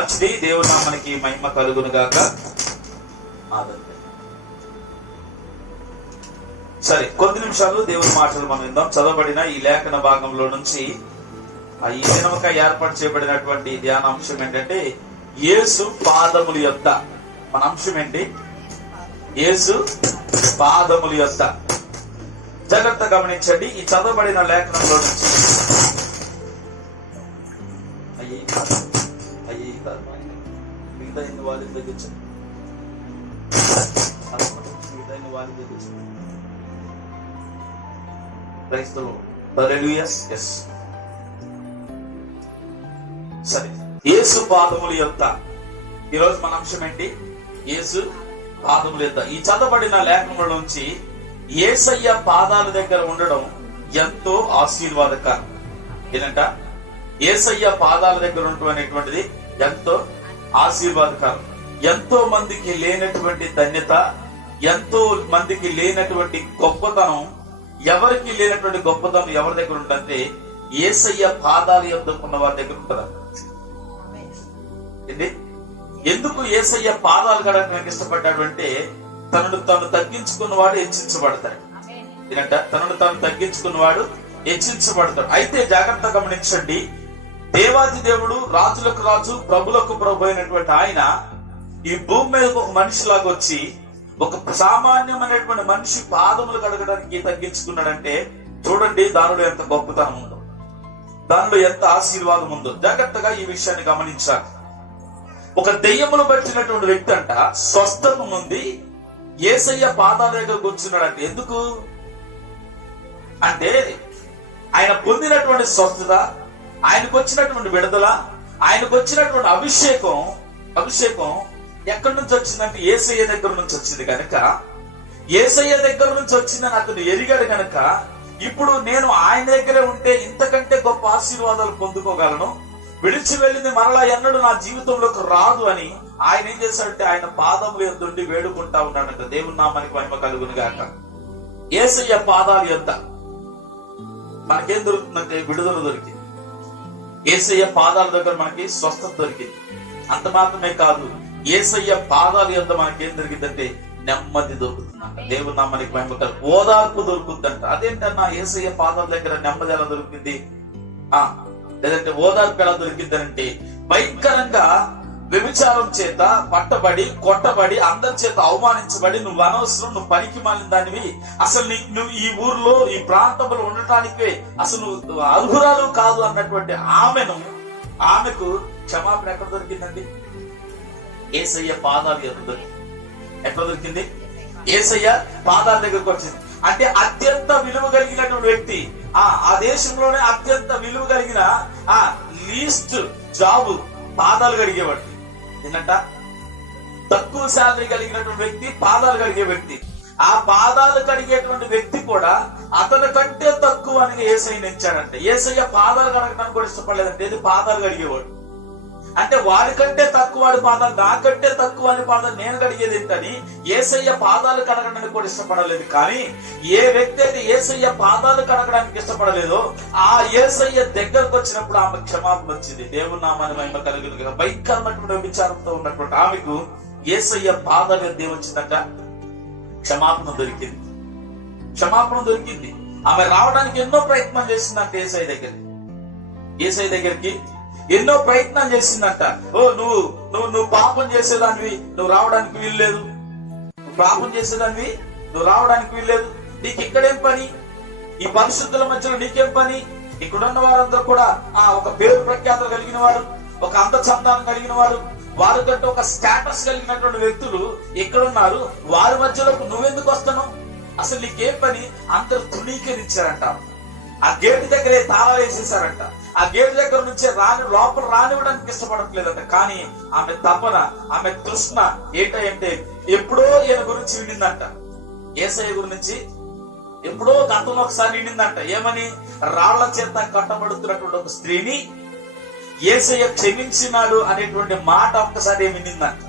మంచిది. దేవుని నామానికి మహిమ కలుగును గాక. సరే, కొద్ది నిమిషాలు దేవుని మాటలు మనం విందాం. చదవబడిన ఈ లేఖన భాగంలో నుంచి ఈ దినముగా ఏర్పాటు చేయబడినటువంటి ధ్యాన అంశం ఏంటంటే యేసు పాదముల యొద్ద. మన అంశం ఏంటి? యేసు పాదముల యొద్ద. జాగ్రత్త గమనించండి. ఈ చదవబడిన లేఖనంలో నుంచి మిగతా ఎన్ని వాళ్ళని తగ్గించండి, మిగతా ఎన్ని వాళ్ళని తగ్గించండి. సరే, యేసు పాదముల యొద్ద. ఈరోజు మన అంశం ఏంటి? యేసు పాదముల యొద్ద. ఈ చదవబడిన లేఖనముల నుంచి యేసయ్య పాదాల దగ్గర ఉండడం ఎంతో ఆశీర్వాదకరం. ఏంటంట? యేసయ్య పాదాల దగ్గర ఉండటం అనేటువంటిది ఎంతో ఆశీర్వాదకరం. ఎంతో మందికి లేనటువంటి ధన్యత, ఎంతో మందికి లేనటువంటి గొప్పతనం, ఎవరికి లేనటువంటి గొప్పతనం ఎవరి దగ్గర ఉంటుందంటే యేసయ్య పాదాల యొద్ద ఉన్న వారి దగ్గర ఉంటుందా? ఎందుకు యేసయ్య పాదాలు కడగడానికి ఇష్టపడ్డాడు అంటే తనను తాను తగ్గించుకున్నవాడు హెచ్చించబడతాడు. ఏంటంట? తనను తాను తగ్గించుకున్నవాడు హెచ్చించబడతాడు. అయితే జాగ్రత్త గమనించండి. దేవాది దేవుడు, రాజులకు రాజు, ప్రభులకు ప్రభు అయినటువంటి ఆయన ఈ భూమి మీద ఒక మనిషిలాగా వచ్చి ఒక సామాన్యమైనటువంటి మనిషి పాదములు కడగడానికి తగ్గించుకున్నాడంటే చూడండి దానిలో ఎంత గొప్పతనం ఉందో, దానిలో ఎంత ఆశీర్వాదం ఉందో. జాగ్రత్తగా ఈ విషయాన్ని గమనించాలి. ఒక దెయ్యములు పట్టినటువంటి వ్యక్తి అంట స్వస్థత నుండి యేసయ్య పాదాల దగ్గర కూర్చున్నాడంటే ఎందుకు అంటే ఆయన పొందినటువంటి స్వస్థత, ఆయనకు వచ్చినటువంటి విడుదల, ఆయనకు వచ్చినటువంటి అభిషేకం ఎక్కడి నుంచి వచ్చిందంటే యేసయ్య దగ్గర నుంచి వచ్చింది కనుక, యేసయ్య దగ్గర నుంచి వచ్చిందని అతను ఎరిగాడు కనుక ఇప్పుడు నేను ఆయన దగ్గరే ఉంటే ఇంతకంటే గొప్ప ఆశీర్వాదాలు పొందుకోగలను, విడిచి వెళ్ళింది మరలా ఎన్నడూ నా జీవితంలోకి రాదు అని ఆయన ఏం చేశాడంటే ఆయన పాదముల యొద్ద ఉండి వేడుకుంటా ఉన్నాడంట. దేవుని నామానికి మహిమ కలుగును గాక. యేసయ్య పాదాల యొద్ద మనకేం దొరుకుతుందంటే విడుదల దొరికింది. యేసయ్య పాదాల దగ్గర మనకి స్వస్థత దొరికింది. అంత మాత్రమే కాదు, యేసయ్య పాదాల యొద్ద మనకేం దొరికిందంటే నెమ్మది దొరుకుతుందంట. దేవుని నామానికి మహిమ కలుగు. ఓదార్పు దొరుకుతుందంట. అదేంటన్నా యేసయ్య పాదాల దగ్గర నెమ్మది ఎలా దొరికింది, లేదంటే ఓదార్పు ఎలా దొరికిందంటే భయంకరంగా వ్యభిచారం చేత పట్టబడి కొట్టబడి అందరి చేత అవమానించబడి నువ్వు అనవసరం, నువ్వు పనికి మాలిన దానివి, అసలు నువ్వు ఈ ఊర్లో ఈ ప్రాంతంలో ఉండటానికి అసలు నువ్వు అర్హురాలు కాదు అన్నటువంటి ఆమెకు క్షమాపణ ఎక్కడ దొరికిందండి? యేసయ్య పాదాలు ఎక్కడ దొరికింది? యేసయ్య పాదాల దగ్గరకు వచ్చింది. అంటే అత్యంత విలువ కలిగినటువంటి వ్యక్తి, ఆ దేశంలోనే అత్యంత విలువ కలిగిన లీస్ట్ జాబ్ పాదాలు కడిగేవాడు. ఏంటంట? తక్కువ శాలరీ కలిగినటువంటి వ్యక్తి పాదాలు కడిగే వ్యక్తి. ఆ పాదాలు కడిగేటువంటి వ్యక్తి కూడా అతని కంటే తక్కువ అని యేసయ్యని ఎంచాడంటే. యేసయ్య పాదాలు కడగడానికి కూడా ఇష్టపడలేదంటే ఇది పాదాలు కడిగేవాడు. అంటే వాడికంటే తక్కువ వాడి పాదాలు, నాకంటే తక్కువ అని పాదాలు నేను కడిగేది ఏంటని యేసయ్య పాదాలు కడగడానికి కూడా ఇష్టపడలేదు. కానీ ఏ వ్యక్తి అయితే యేసయ్య పాదాలు కడగడానికి ఇష్టపడలేదో ఆ యేసయ్య దగ్గరకు వచ్చినప్పుడు ఆమె క్షమాపణ వచ్చింది. దేవుని నామాన్ని మహిమ కలుగును. భయంకరమైనటువంటి విచారంతో ఉన్నటువంటి ఆమెకు యేసయ్య పాదాల దగ్గర ఏమొచ్చిందంట? క్షమాపణ దొరికింది. ఆమె రావడానికి ఎన్నో ప్రయత్నం చేసిందంట యేసయ్య దగ్గరికి ఎన్నో ప్రయత్నాలు చేసిందంట. నువ్వు పాపం చేసేదానివి, నువ్వు రావడానికి వీల్లేదు. నువ్వు రావడానికి వీల్లేదు. నీకు ఇక్కడేం పని? ఈ పరిశుద్ధుల మధ్యలో నీకేం పని? ఇక్కడున్న వారందరూ కూడా ఒక పేరు ప్రఖ్యాతలు కలిగిన వారు, ఒక అందచందాన్ని కలిగిన వారు, వారికంటే ఒక స్టేటస్ కలిగినటువంటి వ్యక్తులు ఇక్కడున్నారు. వారి మధ్యలోకి నువ్వెందుకు వస్తున్నావు? అసలు నీకేం పని? అందరు తృణీకరించారంట. ఆ గేటు దగ్గరే తాళాలు వేసేసారంట. ఆ గేటు దగ్గర నుంచి లోపల రానివ్వడానికి ఇష్టపడట్లేదంట. కానీ ఆమె తపన, ఆమె తృష్ణ ఏంటంటే ఎప్పుడో ఈయన గురించి వినిందంట. యేసయ్య గురించి ఎప్పుడో గతంలో ఒకసారి వినిందంట. ఏమని? రాళ్ల చేత కట్టబడుతున్నటువంటి ఒక స్త్రీని యేసయ్య క్షమించినాడు అనేటువంటి మాట ఒక్కసారి వినిందంట.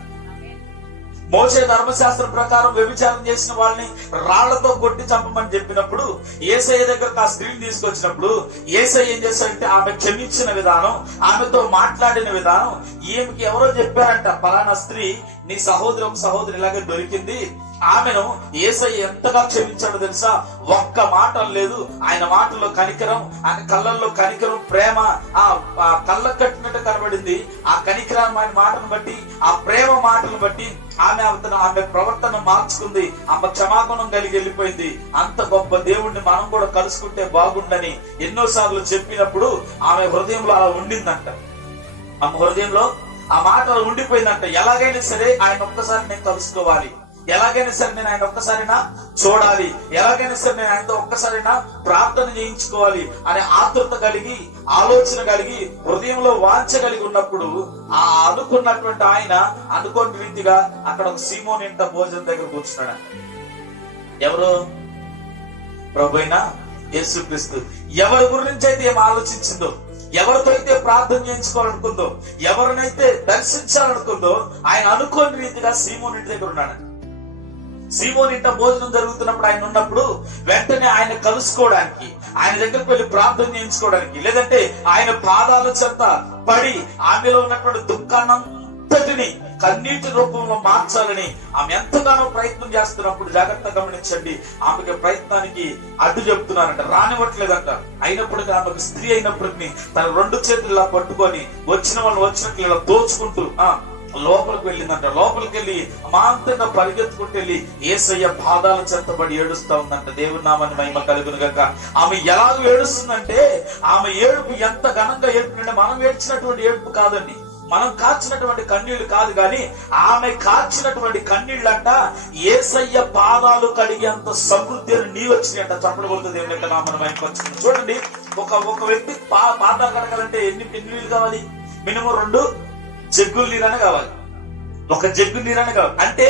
మోషే ధర్మశాస్త్రం ప్రకారం వ్యభిచారం చేసిన వాళ్ళని రాళ్లతో కొట్టి చంపమని చెప్పినప్పుడు యేసయ్య దగ్గరకు ఆ స్త్రీని తీసుకొచ్చినప్పుడు యేసయ్య ఏం చేశాడంటే ఆమె క్షమించిన విధానం, ఆమెతో మాట్లాడిన విధానం, ఈమెకి ఎవరో చెప్పారంట, పలానా స్త్రీ నీ సహోదరి ఇలాగే దొరికింది, ఆమెను యేసయ్య ఎంతగా క్షమించాడో తెలుసా, ఒక్క మాట లేదు. ఆయన మాటల్లో కనికరం, ఆయన కళ్ళల్లో కనికరం, ప్రేమ ఆ కళ్ళ కట్టినట్టు కనబడింది. ఆ కనికరం ఆయన మాటను బట్టి, ఆ ప్రేమ మాటను బట్టి ఆమె ప్రవర్తన మార్చుకుంది, ఆమె క్షమాగుణం కలిగి వెళ్ళిపోయింది. అంత గొప్ప దేవుణ్ణి మనం కూడా కలుసుకుంటే బాగుండని ఎన్నోసార్లు చెప్పినప్పుడు ఆమె హృదయంలో అలా ఉండిందంట. ఆమె హృదయంలో ఆ మాట ఉండిపోయిందంట. ఎలాగైనా సరే ఆయన ఒక్కసారి నేను కలుసుకోవాలి, ఎలాగైనా సరే నేను ఆయన ఒక్కసారైనా చూడాలి, ఎలాగైనా సరే నేను ఆయనతో ఒక్కసారైనా ప్రార్థన చేయించుకోవాలి అనే ఆతృత కలిగి, ఆలోచన కలిగి, హృదయంలో వాంఛ కలిగి ఉన్నప్పుడు ఆ అనుకున్నటువంటి ఆయన అనుకోని రీతిగా అక్కడ ఒక సీమోను ఇంట భోజనం దగ్గర కూర్చున్నాడు. ఎవరు? ప్రభువైన యేసుక్రీస్తు. ఎవరి గురించి అయితే ఏం ఆలోచించిందో, ఎవరితో అయితే ప్రార్థన చేయించుకోవాలనుకుందో, ఎవరినైతే దర్శించాలనుకుందో, ఆయన అనుకోని రీతిగా సీమోను ఇంటి దగ్గర ఉన్నాడు. సీమోను ఇంట భోజనం జరుగుతున్నప్పుడు ఆయన ఉన్నప్పుడు వెంటనే ఆయన కలుసుకోవడానికి, ఆయన దగ్గరకు వెళ్ళి ప్రార్థన చేయించుకోవడానికి, లేదంటే ఆయన పాదాల చెంత పడి ఆమెలో ఉన్నటువంటి దుఃఖాన్నంతటిని కన్నీటి రూపంలో మార్చాలని ఆమె ఎంతగానో ప్రయత్నం చేస్తున్నప్పుడు జాగ్రత్తగా గమనించండి, ఆమెకి ప్రయత్నానికి అడ్డు చెప్తున్నారంట, రానివ్వట్లేదంట. అయినప్పటికీ ఆమెకు స్త్రీ అయినప్పటికీ తన రెండు చేతుల్లో పట్టుకొని వచ్చిన వాళ్ళు వచ్చినట్లు ఇలా దోచుకుంటూ లోపలికి వెళ్ళిందంట. లోపలికి వెళ్ళి అమాంతంగా పరిగెత్తుకుంటూ వెళ్ళి యేసయ్య పాదాల చెంతబడి ఏడుస్తా ఉందంట. దేవుని నామాన్ని మహిమ కలుగును గాక. ఆమె ఎలాగ ఏడుస్తుందంటే, ఆమె ఏడుపు ఎంత ఘనంగా ఏడుపునంటే మనం ఏడ్చినటువంటి ఏడుపు కాదండి, మనం కార్చినటువంటి కన్నీళ్లు కాదు, కానీ ఆమె కార్చినటువంటి కన్నీళ్ళంట యేసయ్య పాదాలు కడిగేంత సమృద్ధి నీళ్ళు వచ్చినాయంట. చప్పట్లు కొడుతుంది దేవుని యొక్క నామాన్ని మహిమ పరుచుకుంది. చూడండి, ఒక వ్యక్తి పాదాలు కడగాలంటే ఎన్ని నీళ్ళు కావాలి? మినిమం 2 జగ్గులు నీరని కావాలి, 1 జగ్గు నీరని కావాలి. అంటే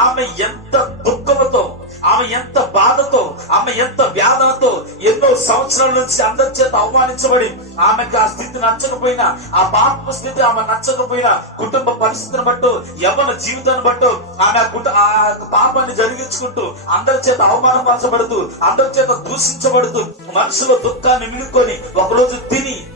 ఆమె ఎంత దుఃఖంతో, ఆమె ఎంత బాధతో, ఆమె ఎంత వ్యాధనతో ఎన్నో సంవత్సరాల నుంచి అందరి చేత అవమానించబడి, ఆమెకు ఆ స్థితి నచ్చకపోయినా, ఆ పాప స్థితి ఆమె నచ్చకపోయినా, కుటుంబ పరిస్థితిని బట్టు, యవ్వన జీవితాన్ని బట్టు ఆమె ఆ పాపాన్ని జరిగించుకుంటూ అందరి చేత అవమానపరచబడుతూ, అందరి చేత దూషించబడుతూ, మనసులో దుఃఖాన్ని మిలుకొని ఒకరోజు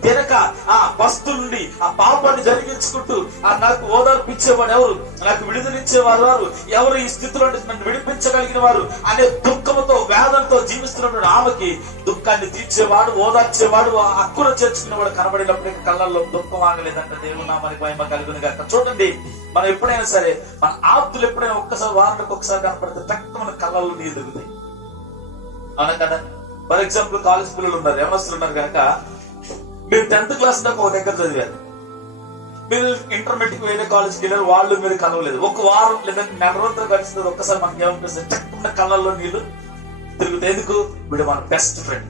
తినక ఆ పస్తులుండి ఆ పాపాన్ని జరిగించుకుంటూ నాకు ఓదార్పిచ్చేవాడు ఎవరు, నాకు విడుదలిచ్చేవారు వారు ఎవరు, ఈ స్థితిలో నన్ను విడిపించగలిగిన వారు అనే దుఃఖంతో వేదనతో జీవిస్తున్నప్పుడు ఆమెకి దుఃఖాన్ని తీర్చేవాడు, ఓదార్చేవాడు, అక్కున చేర్చుకునేవాడు కనబడినప్పటికీ కళ్ళల్లో దుఃఖం ఆగలేదంట. దేవుని నామానికి మహిమ కలుగును గాక. చూడండి, మనం ఎప్పుడైనా సరే మన ఆప్తులు ఎప్పుడైనా ఒక్కసారి వారానికి ఒకసారి కనపడితే తక్కువ మన కళ్ళల్లో నీరు దిగుతాయి, అవునా కదా? ఫర్ ఎగ్జాంపుల్ కాలేజ్ పిల్లలు ఉన్నారు, యవనస్తులు ఉన్నారు కనుక, మీరు 10th క్లాస్ దాకా ఒక దగ్గర చదివారు, మీరు ఇంటర్మీడియట్ వేరే కాలేజ్కి వెళ్ళారు, వాళ్ళు మీరు కలవలేదు, ఒక వారం లేదంటే 4 రోజులతో కలిసి ఒక్కసారి మనకి ఏమనిపిస్తుంది, తక్కువ కళ్ళల్లో నీళ్లు తిరుగుతాయి. ఎందుకు? వీడు మన బెస్ట్ ఫ్రెండ్,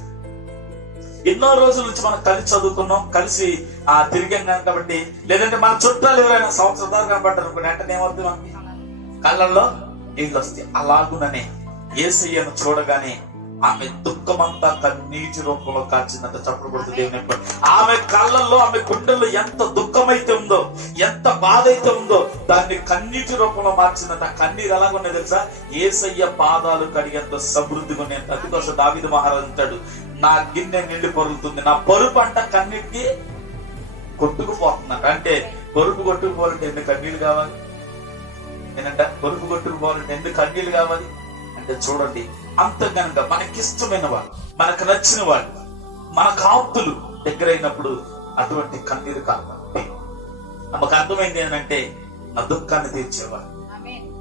ఎన్నో రోజుల నుంచి మనం కలిసి చదువుకున్నాం, కలిసి తిరిగాం కాబట్టి. లేదంటే మన చుట్టాలు ఎవరైనా సంవత్సరాలు కనబడ్డారు అనుకోండి, వెంటనే ఏమవుతుంది, మనకి కళ్ళల్లో నీళ్ళు వస్తాయి. అలాగుననే యేసయ్యను చూడగానే ఆమె దుఃఖమంతా కన్నీటి రూపంలో కాల్చిందంట. చప్పుడు కొడుతుంది దేవుని. ఆమె కళ్ళల్లో, ఆమె గుండెల్లో ఎంత దుఃఖమైతే ఉందో, ఎంత బాధ అయితే ఉందో, దాన్ని కన్నీటి రూపంలో మార్చిందంట. కన్నీరు ఎలాగున్నాయి తెలుసా? యేసయ్య పాదాలు కడిగేంత సమృద్ధిగా ఉన్నాయంట. అందుకోసం దావీదు మహారాజు అంటాడు, నా గిన్నె నిండి పొరుగుతుంది, నా పరుపు అంట కన్నీటికి కొట్టుకుపోతుందంట. అంటే పరుపు కొట్టుకుపోవాలంటే ఎన్ని కన్నీళ్ళు కావాలి? నేనంట పరుపు కొట్టుకుపోవాలంటే ఎన్ని కన్నీళ్ళు కావాలి అంటే, చూడండి, అంత గనక మనకిష్టమైన వాళ్ళు, మనకు నచ్చిన వాళ్ళు, మన కాపులు దగ్గరైనప్పుడు అటువంటి కన్నీరు కాబట్టి ఆమెకు అర్థమైంది ఏంటంటే, నా దుఃఖాన్ని తీర్చేవాడు,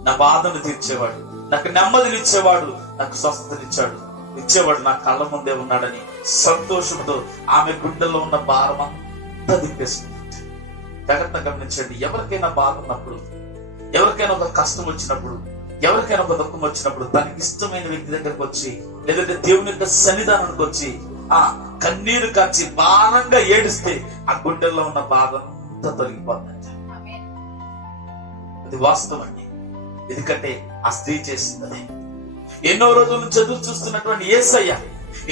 నా బాధను తీర్చేవాడు, నాకు నెమ్మదినిచ్చేవాడు, నాకు స్వస్థతనిచ్చేవాడు నా కళ్ళ ముందే ఉన్నాడని సంతోషంతో ఆమె గుండెల్లో ఉన్న భారం అంతా దిప్పేసుకుంది. జాగ్రత్తగా గమనించండి, ఎవరికైనా బాధ ఉన్నప్పుడు, ఎవరికైనా ఒక కష్టం వచ్చినప్పుడు, ఎవరికైనా ఒక దుఃఖం వచ్చినప్పుడు తనకి ఇష్టమైన వ్యక్తి దగ్గరకు వచ్చి, లేదంటే దేవుని యొక్క సన్నిధానానికి వచ్చి కన్నీరు కాచి భారంగా ఏడిస్తే ఆ గుండెల్లో ఉన్న బాధ అంతా తొలగిపోతుందంట. అది వాస్తవం అండి. ఎందుకంటే ఆ స్త్రీ చేసింది. ఎన్నో రోజుల నుంచి ఎదురు చూస్తున్నటువంటి యేసయ్య,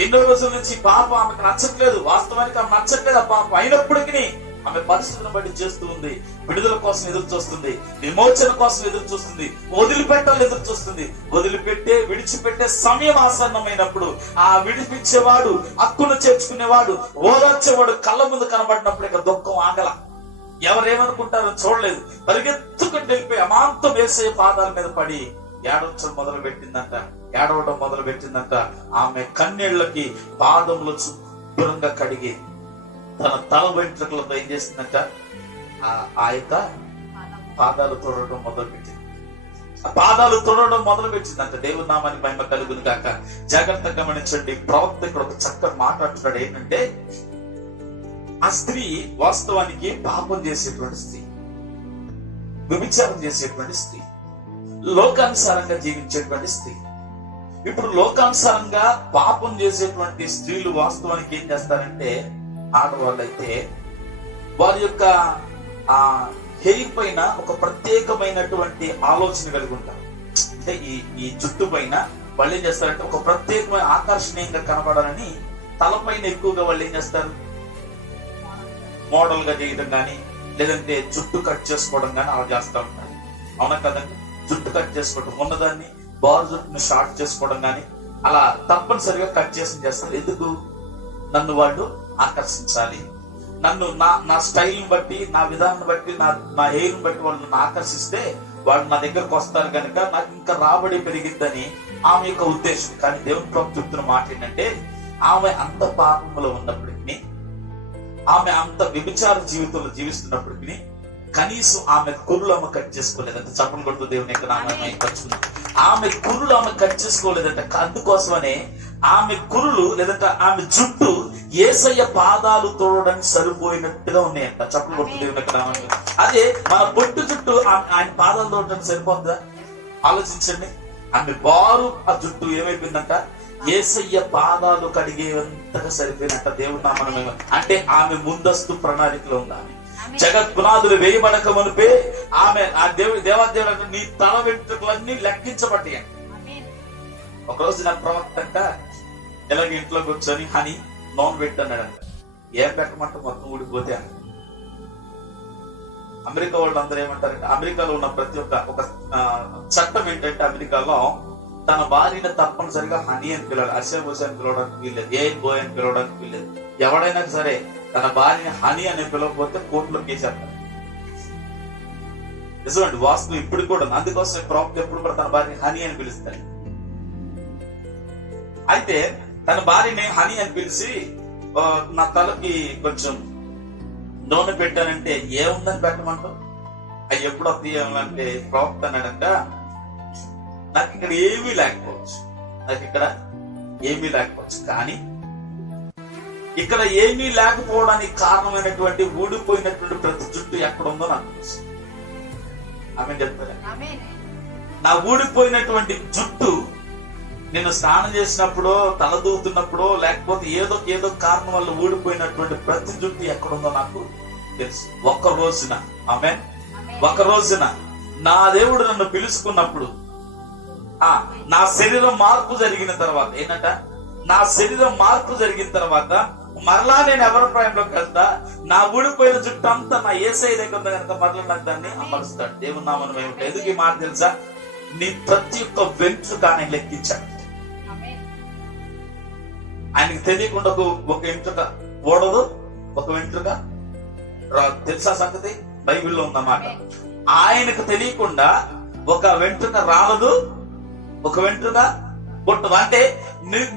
ఎన్నో రోజుల నుంచి పాప ఆమెకు నచ్చట్లేదు, వాస్తవానికి ఆమె నచ్చట్లేదు ఆ పాప, అయినప్పటికీ ఆమె పరిస్థితిని బట్టి చేస్తూ ఉంది. విడుదల కోసం ఎదురు చూస్తుంది, విమోచన కోసం ఎదురు చూస్తుంది, వదిలిపెట్టాలి ఎదురు చూస్తుంది. విడిచిపెట్టే సమయం ఆసన్నమైనప్పుడు ఆ విడిపించేవాడు, హక్కును చేర్చుకునేవాడు, ఓదార్చేవాడు కళ్ళ ముందు కనబడినప్పుడు ఇక దుఃఖం ఆగల. ఎవరేమనుకుంటారో చూడలేదు, పరిగెత్తుకుంటూ వెళ్ళిపోయి అమాంతం యేసయ్య పాదాల మీద పడి ఏడవడం మొదలు పెట్టిందంట. ఆమె కన్నీళ్లకి పాదములు శుభ్రంగా కడిగి తన తల వెంట్రుకలతో ఏం చేసిందంట, ఆ యొక్క పాదాలు తొడవడం మొదలు పెట్టిందంట. దేవుని నామానికి మహిమ కలుగును గాక. జాగ్రత్తగా గమనించండి, ప్రవక్త ఇక్కడ ఒక చక్కని మాట్లాడుతున్నాడు. ఏంటంటే ఆ స్త్రీ వాస్తవానికి పాపం చేసేటువంటి స్త్రీ, వ్యభిచారం చేసేటువంటి స్త్రీ, లోకానుసారంగా జీవించేటువంటి స్త్రీ. ఇప్పుడు లోకానుసారంగా పాపం చేసేటువంటి స్త్రీలు వాస్తవానికి ఏం చేస్తారంటే, ఆడవాళ్ళైతే వారి యొక్క ఆ హెయిర్ పైన ఒక ప్రత్యేకమైనటువంటి ఆలోచన కలిగి ఉంటారు. అంటే ఈ జుట్టు పైన వాళ్ళు ఏం చేస్తారంటే ఒక ప్రత్యేకమైన ఆకర్షణీయంగా కనబడాలని తలపైన ఎక్కువగా వాళ్ళు ఏం చేస్తారు, మోడల్ గా చేయడం కానీ, లేదంటే జుట్టు కట్ చేసుకోవడం కానీ అలా చేస్తూ ఉంటారు. అవునా కదండి? జుట్టు కట్ చేసుకోవడం, ఉన్నదాన్ని బాల్ జుట్టుని షార్ట్ చేసుకోవడం కానీ అలా తప్పనిసరిగా కట్ చేస్తారు. ఎందుకు? నన్ను వాళ్ళు ఆకర్షించాలి, నన్ను నా స్టైల్ బట్టి, నా విధానం బట్టి, నా హెయిర్ బట్టి వాళ్ళు నన్ను ఆకర్షిస్తే వాళ్ళు నా దగ్గరకు వస్తారు కనుక నాకు ఇంకా రాబడి పెరిగిద్దని ఆమె యొక్క ఉద్దేశం. కానీ దేవుని ప్రభువు చెప్తున్న మాట ఏంటంటే, ఆమె అంత పాపంలో ఉన్నప్పటికీ, ఆమె అంత వ్యభిచార జీవితంలో జీవిస్తున్నప్పటికీ కనీసం ఆమె కుర్రులు ఆమె కట్ చేసుకోలేదంట. చప్పలు కొడుతూ దేవుని యొక్క నామాన్ని మహిమపరచుకుంది. ఆమె కుర్రులు ఆమె కట్ చేసుకోలేదంట. అందుకోసమనే ఆమె కుర్రులు లేదంటే ఆమె జుట్టు యేసయ్య పాదాలు తోడడానికి సరిపోయినట్టుగా ఉన్నాయంట. చప్పలు కొడుతూ దేవుని యొక్క నామాన్ని. అదే మన బొట్టు జుట్టు ఆయన పాదాలు తోడడానికి సరిపోతుందా? ఆలోచించండి. ఆమె బారు ఆ జుట్టు ఏమైపోయిందంట, యేసయ్య పాదాలు కడిగేంతగా సరిపోయినట్ట. దేవుని నామాన్ని. అంటే ఆమె ముందస్తు ప్రణాళికలో ఉంది. ఆమె జగత్ పునాదులు వేయబడక మునిపే ఆమె ఆ దేవాదేవుడు నీ తల వెంట్రుకలన్నీ లెక్కించబట్టి. ఒకరోజు నా ప్రవక్త అంట ఇలాగ ఇంట్లో కూర్చొని హనీ నోన్ పెట్టన్నాడంట. ఏం పెట్టమంటే మొత్తం ఊడిపోతే. అమెరికా వాళ్ళు అందరూ ఏమంటారంటే, అమెరికాలో ఉన్న ప్రతి ఒక్క చట్టం ఏంటంటే, అమెరికాలో తన భార్యను తప్పనిసరిగా హనీ అని పిలవాలి, అసేబోస్ అని పిలవడానికి వీల్లేదు, ఏ బోయ్ అని పిలవడానికి వీల్లేదు. ఎవడైనా సరే తన భార్యని హనీ అని పిలవకపోతే కోర్టులో కేసేస్తారు. నిజమండి, వాస్తవం ఇప్పుడు కూడా. అందుకోసం ప్రవక్త ఎప్పుడు కూడా తన భార్యని హనీ అని పిలుస్తాడు. అయితే తన భార్యని హనీ అని పిలిచి, నా తలకి కొంచెం నూనె పెట్టానంటే ఏముందని పెట్టమంటావు? అవి ఎప్పుడు వస్తాయంటే ప్రవక్త అన్నాడంట, నాకు ఇక్కడ ఏమీ లేకపోవచ్చు, కానీ ఇక్కడ ఏమీ లేకపోవడానికి కారణమైనటువంటి ఊడిపోయినటువంటి ప్రతి జుట్టు ఎక్కడుందో నాకు తెలుసు. ఆమె చెప్తారా? నా ఊడిపోయినటువంటి జుట్టు నేను స్నానం చేసినప్పుడు, తల దూతున్నప్పుడు, లేకపోతే ఏదో కారణం వల్ల ఊడిపోయినటువంటి ప్రతి జుట్టు ఎక్కడుందో నాకు తెలుసు. ఒక రోజున నా దేవుడు నన్ను పిలుచుకున్నప్పుడు, నా శరీరం మార్పు జరిగిన తర్వాత ఏంటంట, నా శరీరం మార్పు జరిగిన తర్వాత మరలా నేను ఎవరి ప్రాయంలోకి వెళ్తా, నా ఊడిపోయిన జుట్టు అంతా నా యేసయ్య దగ్గర ఉంది కనుక మరలా నాకు దాన్ని అమరుస్తాడు. దేవుని నామమున మహిమ. ఎందుకు ఈ మాట తెలుసా? నీ ప్రతి ఒక్క వెంట్రుక ఆయన లెక్కించాడు. ఆయనకి తెలియకుండా ఒక వెంట్రుక ఓడదు, ఒక వెంట్రుక తెలుసా సంగతి? బైబిల్లో ఉందన్నమాట. ఆయనకు తెలియకుండా ఒక వెంట్రుక రాలదు, ఒక వెంట్రుక పుట్టదు. అంటే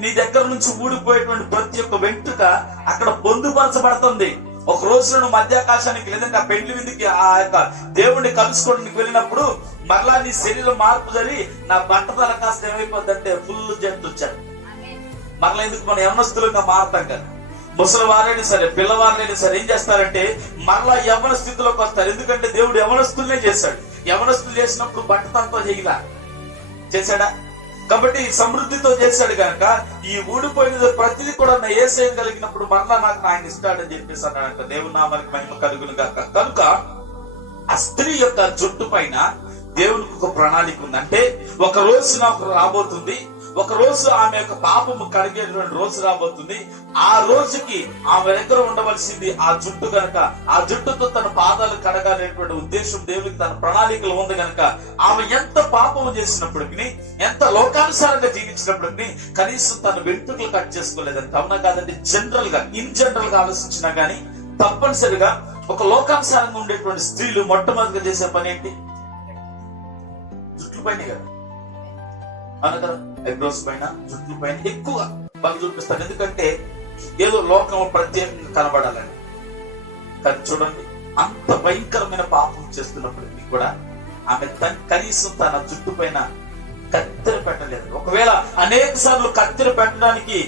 నీ దగ్గర నుంచి ఊడిపోయేటువంటి ప్రతి ఒక్క వెంట్రుక అక్కడ పొందుపరచబడుతుంది. ఒక రోజు నువ్వు మధ్యాకాశానికి లేదంటే ఆ పెళ్లి విందుకి ఆ యొక్క దేవుడిని కలుసుకోవడానికి వెళ్ళినప్పుడు మరలా నీ శరీరం మార్పు జరిగి నా బట్టతల కాస్త ఏమైపోద్ది అంటే ఫుల్ జట్టు వచ్చాడు. మరలా ఎందుకు మనం యవనస్తులుగా మారుతాం కదా. ముసలి వారైనా సరే, పిల్లవారైనా సరే ఏం చేస్తారంటే మరలా యవన స్థితిలోకి వస్తారు. ఎందుకంటే దేవుడు యవనస్తులనే చేశాడు. యవనస్తులు చేసినప్పుడు బట్టతలతో చేశాడా? కాబట్టి సమృద్ధితో చేశాడు కనుక ఈ ఊడిపోయిన ప్రతిదీ కూడా నా యేసయ్య కలిగినప్పుడు మరలా నాకు ఆయన ఇస్తాడని చెప్పేసి అన్నాడంట. దేవుని నామానికి మహిమ కలుగును గాక. కనుక ఆ స్త్రీ యొక్క జుట్టు పైన దేవునికి ఒక ప్రణాళిక ఉంది. అంటే ఒక రోజున రాబోతుంది, ఒక రోజు ఆమె యొక్క పాపము కడిగేటువంటి రోజు రాబోతుంది. ఆ రోజుకి ఆమె దగ్గర ఉండవలసింది ఆ జుట్టు కనుక, ఆ జుట్టుతో తన పాదాలు కడగాలనేటువంటి ఉద్దేశం దేవునికి తన ప్రణాళికలు ఉంది కనుక, ఆమె ఎంత పాపము చేసినప్పటికీ, ఎంత లోకానుసారంగా జీవించినప్పటికీ కనీసం తన వెంట్రుకలు కట్ చేసుకోలేదంటే. అవునా కాదండి? జనరల్ గా ఇన్ జనరల్ గా ఆలోచించినా గానీ తప్పనిసరిగా ఒక లోకానుసారంగా ఉండేటువంటి స్త్రీలు మొట్టమొదటిగా చేసే పని ఏంటి? జుట్లు పైన కదా, అవును కదా, ఐబ్రోస్ పైన, జుట్ల పైన ఎక్కువ బాగా చూపిస్తారు. ఎందుకంటే ఏదో లోకం ప్రత్యేకంగా కనబడాలని. కానీ చూడండి, అంత భయంకరమైన పాపం చేస్తున్నప్పటికీ కూడా ఆమె కనీసం తన జుట్టు పైన కత్తెర పెట్టలేదు. ఒకవేళ అనేక సార్లు కత్తెర పెట్టడానికి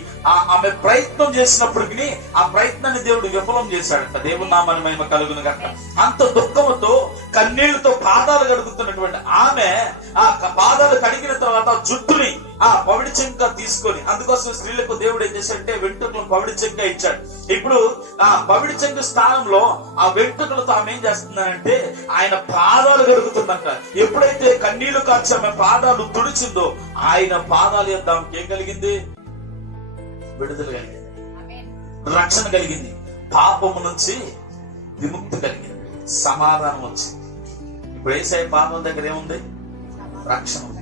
ఆమె ప్రయత్నం చేసినప్పటికీ ఆ ప్రయత్నాన్ని దేవుడు విఫలం చేశాడంట. దేవుని నామమున మహిమ కలుగును గాక. అంత దుఃఖముతో కన్నీళ్లతో పాదాలు కడుగుతున్నటువంటి ఆమె ఆ పాదాలు కడిగిన తర్వాత జుట్టుని ఆ పవిడి చెంక తీసుకొని, అందుకోసం స్త్రీలకు దేవుడు ఏం చేశాడంటే వెంట్రుకలను పవిడి చెంక ఇచ్చాడు. ఇప్పుడు ఆ పవిడి చెంక స్థానంలో ఆ వెంట్రుకలతో ఆమె ఏం చేస్తున్నారంటే ఆయన పాదాలు కడుగుతుందంట. ఎప్పుడైతే కన్నీళ్లు కాచి ఆమె పాదాలు తుడిచిందో ఆయన పాదాలు యొద్ద ఆమెకి ఏం కలిగింది? విడుదల కలిగింది, రక్షణ కలిగింది, పాపము నుంచి విముక్తి కలిగింది, సమాధానం వచ్చింది. ఇప్పుడు యేసయ్య పాదం దగ్గర ఏముంది? రక్షణ ఉంది.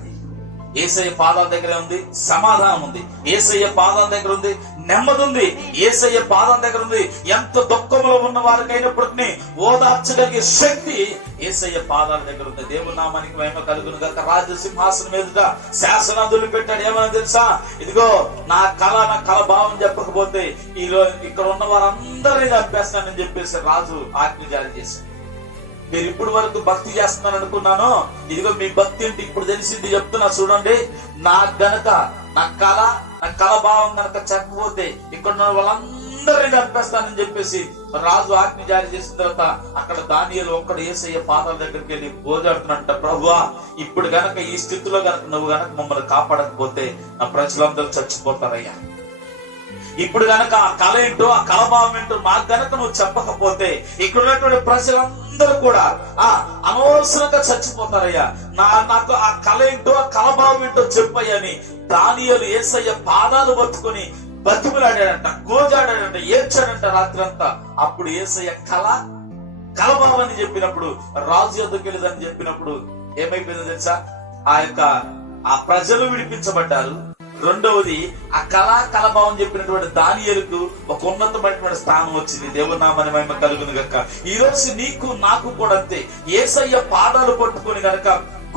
యేసయ్య పాదాల దగ్గర ఉంది సమాధానం ఉంది. యేసయ్య పాదాల దగ్గర ఉంది నెమ్మది ఉంది. యేసయ్య పాదాల దగ్గర ఉంది ఎంత దుఃఖంలో ఉన్న వారికైనప్పటికీ ఓదార్చగలిగే శక్తి యేసయ్య పాదాల దగ్గర ఉంది. దేవుని నామానికి మహిమ కలుగును గాక. రాజసింహాసనం మీదుట శాసనాదులు పెట్టాడు. ఏమని తెలుసా? ఇదిగో నా కళ భావం చెప్పకపోతే ఈరోజు ఇక్కడ ఉన్న వారందరినీ చంపేస్తానని చెప్పేసి రాజు ఆజ్ఞ జారీ చేశాడు. మీరు ఇప్పుడు వరకు భక్తి చేస్తున్నాను అనుకున్నాను, ఇదిగో మీ భక్తి ఏంటి ఇప్పుడు తెలిసింది చెప్తున్నా చూడండి. నా కళ భావం గనక చెప్పకపోతే ఇక్కడ ఉన్న వాళ్ళందరినీ చంపేస్తానని చెప్పేసి రాజు ఆజ్ఞ జారీ చేసిన తర్వాత అక్కడ దానియేలు ఒక్కడు యేసయ్య పాదాల దగ్గరికి వెళ్ళి బోజాడుతున్నట్ట, ప్రభువా ఇప్పుడు గనక ఈ స్థితిలో గనక నువ్వు గనక మమ్మల్ని కాపాడకపోతే నా ప్రజలందరూ చచ్చిపోతారయ్యా. ఇప్పుడు గనక ఆ కళ ఏంటో ఆ కళభావం ఏంటో నాకు గనక నువ్వు చెప్పకపోతే ఇక్కడ ఉన్నటువంటి ప్రజలందరూ కూడా అనవసరంగా చచ్చిపోతారయ్యా. నాకు ఆ కళ ఏంటో ఆ కళభావం ఏంటో చెప్పయ్యని దానియేలు యేసయ్య పాదాలు పట్టుకొని బతిమలాడాడంట, గోజాడాడంట, ఏడ్చాడంట రాత్రి అంతా. అప్పుడు యేసయ్య కళభావాన్ని చెప్పినప్పుడు, రాజు యొద్దకు వెళ్ళదని చెప్పినప్పుడు ఏమైపోయిందో తెలుసా? ఆ ప్రజలు విడిపించబడ్డారు. రెండవది ఆ కళభావం చెప్పినటువంటి దానియేలుకు ఒక ఉన్నతమైనటువంటి స్థానం వచ్చింది. దేవుని నామమున మహిమ కలుగును గాక. ఈ రోజు నీకు నాకు కూడా అంతే. యేసయ్య పాదాలు పట్టుకొని గనక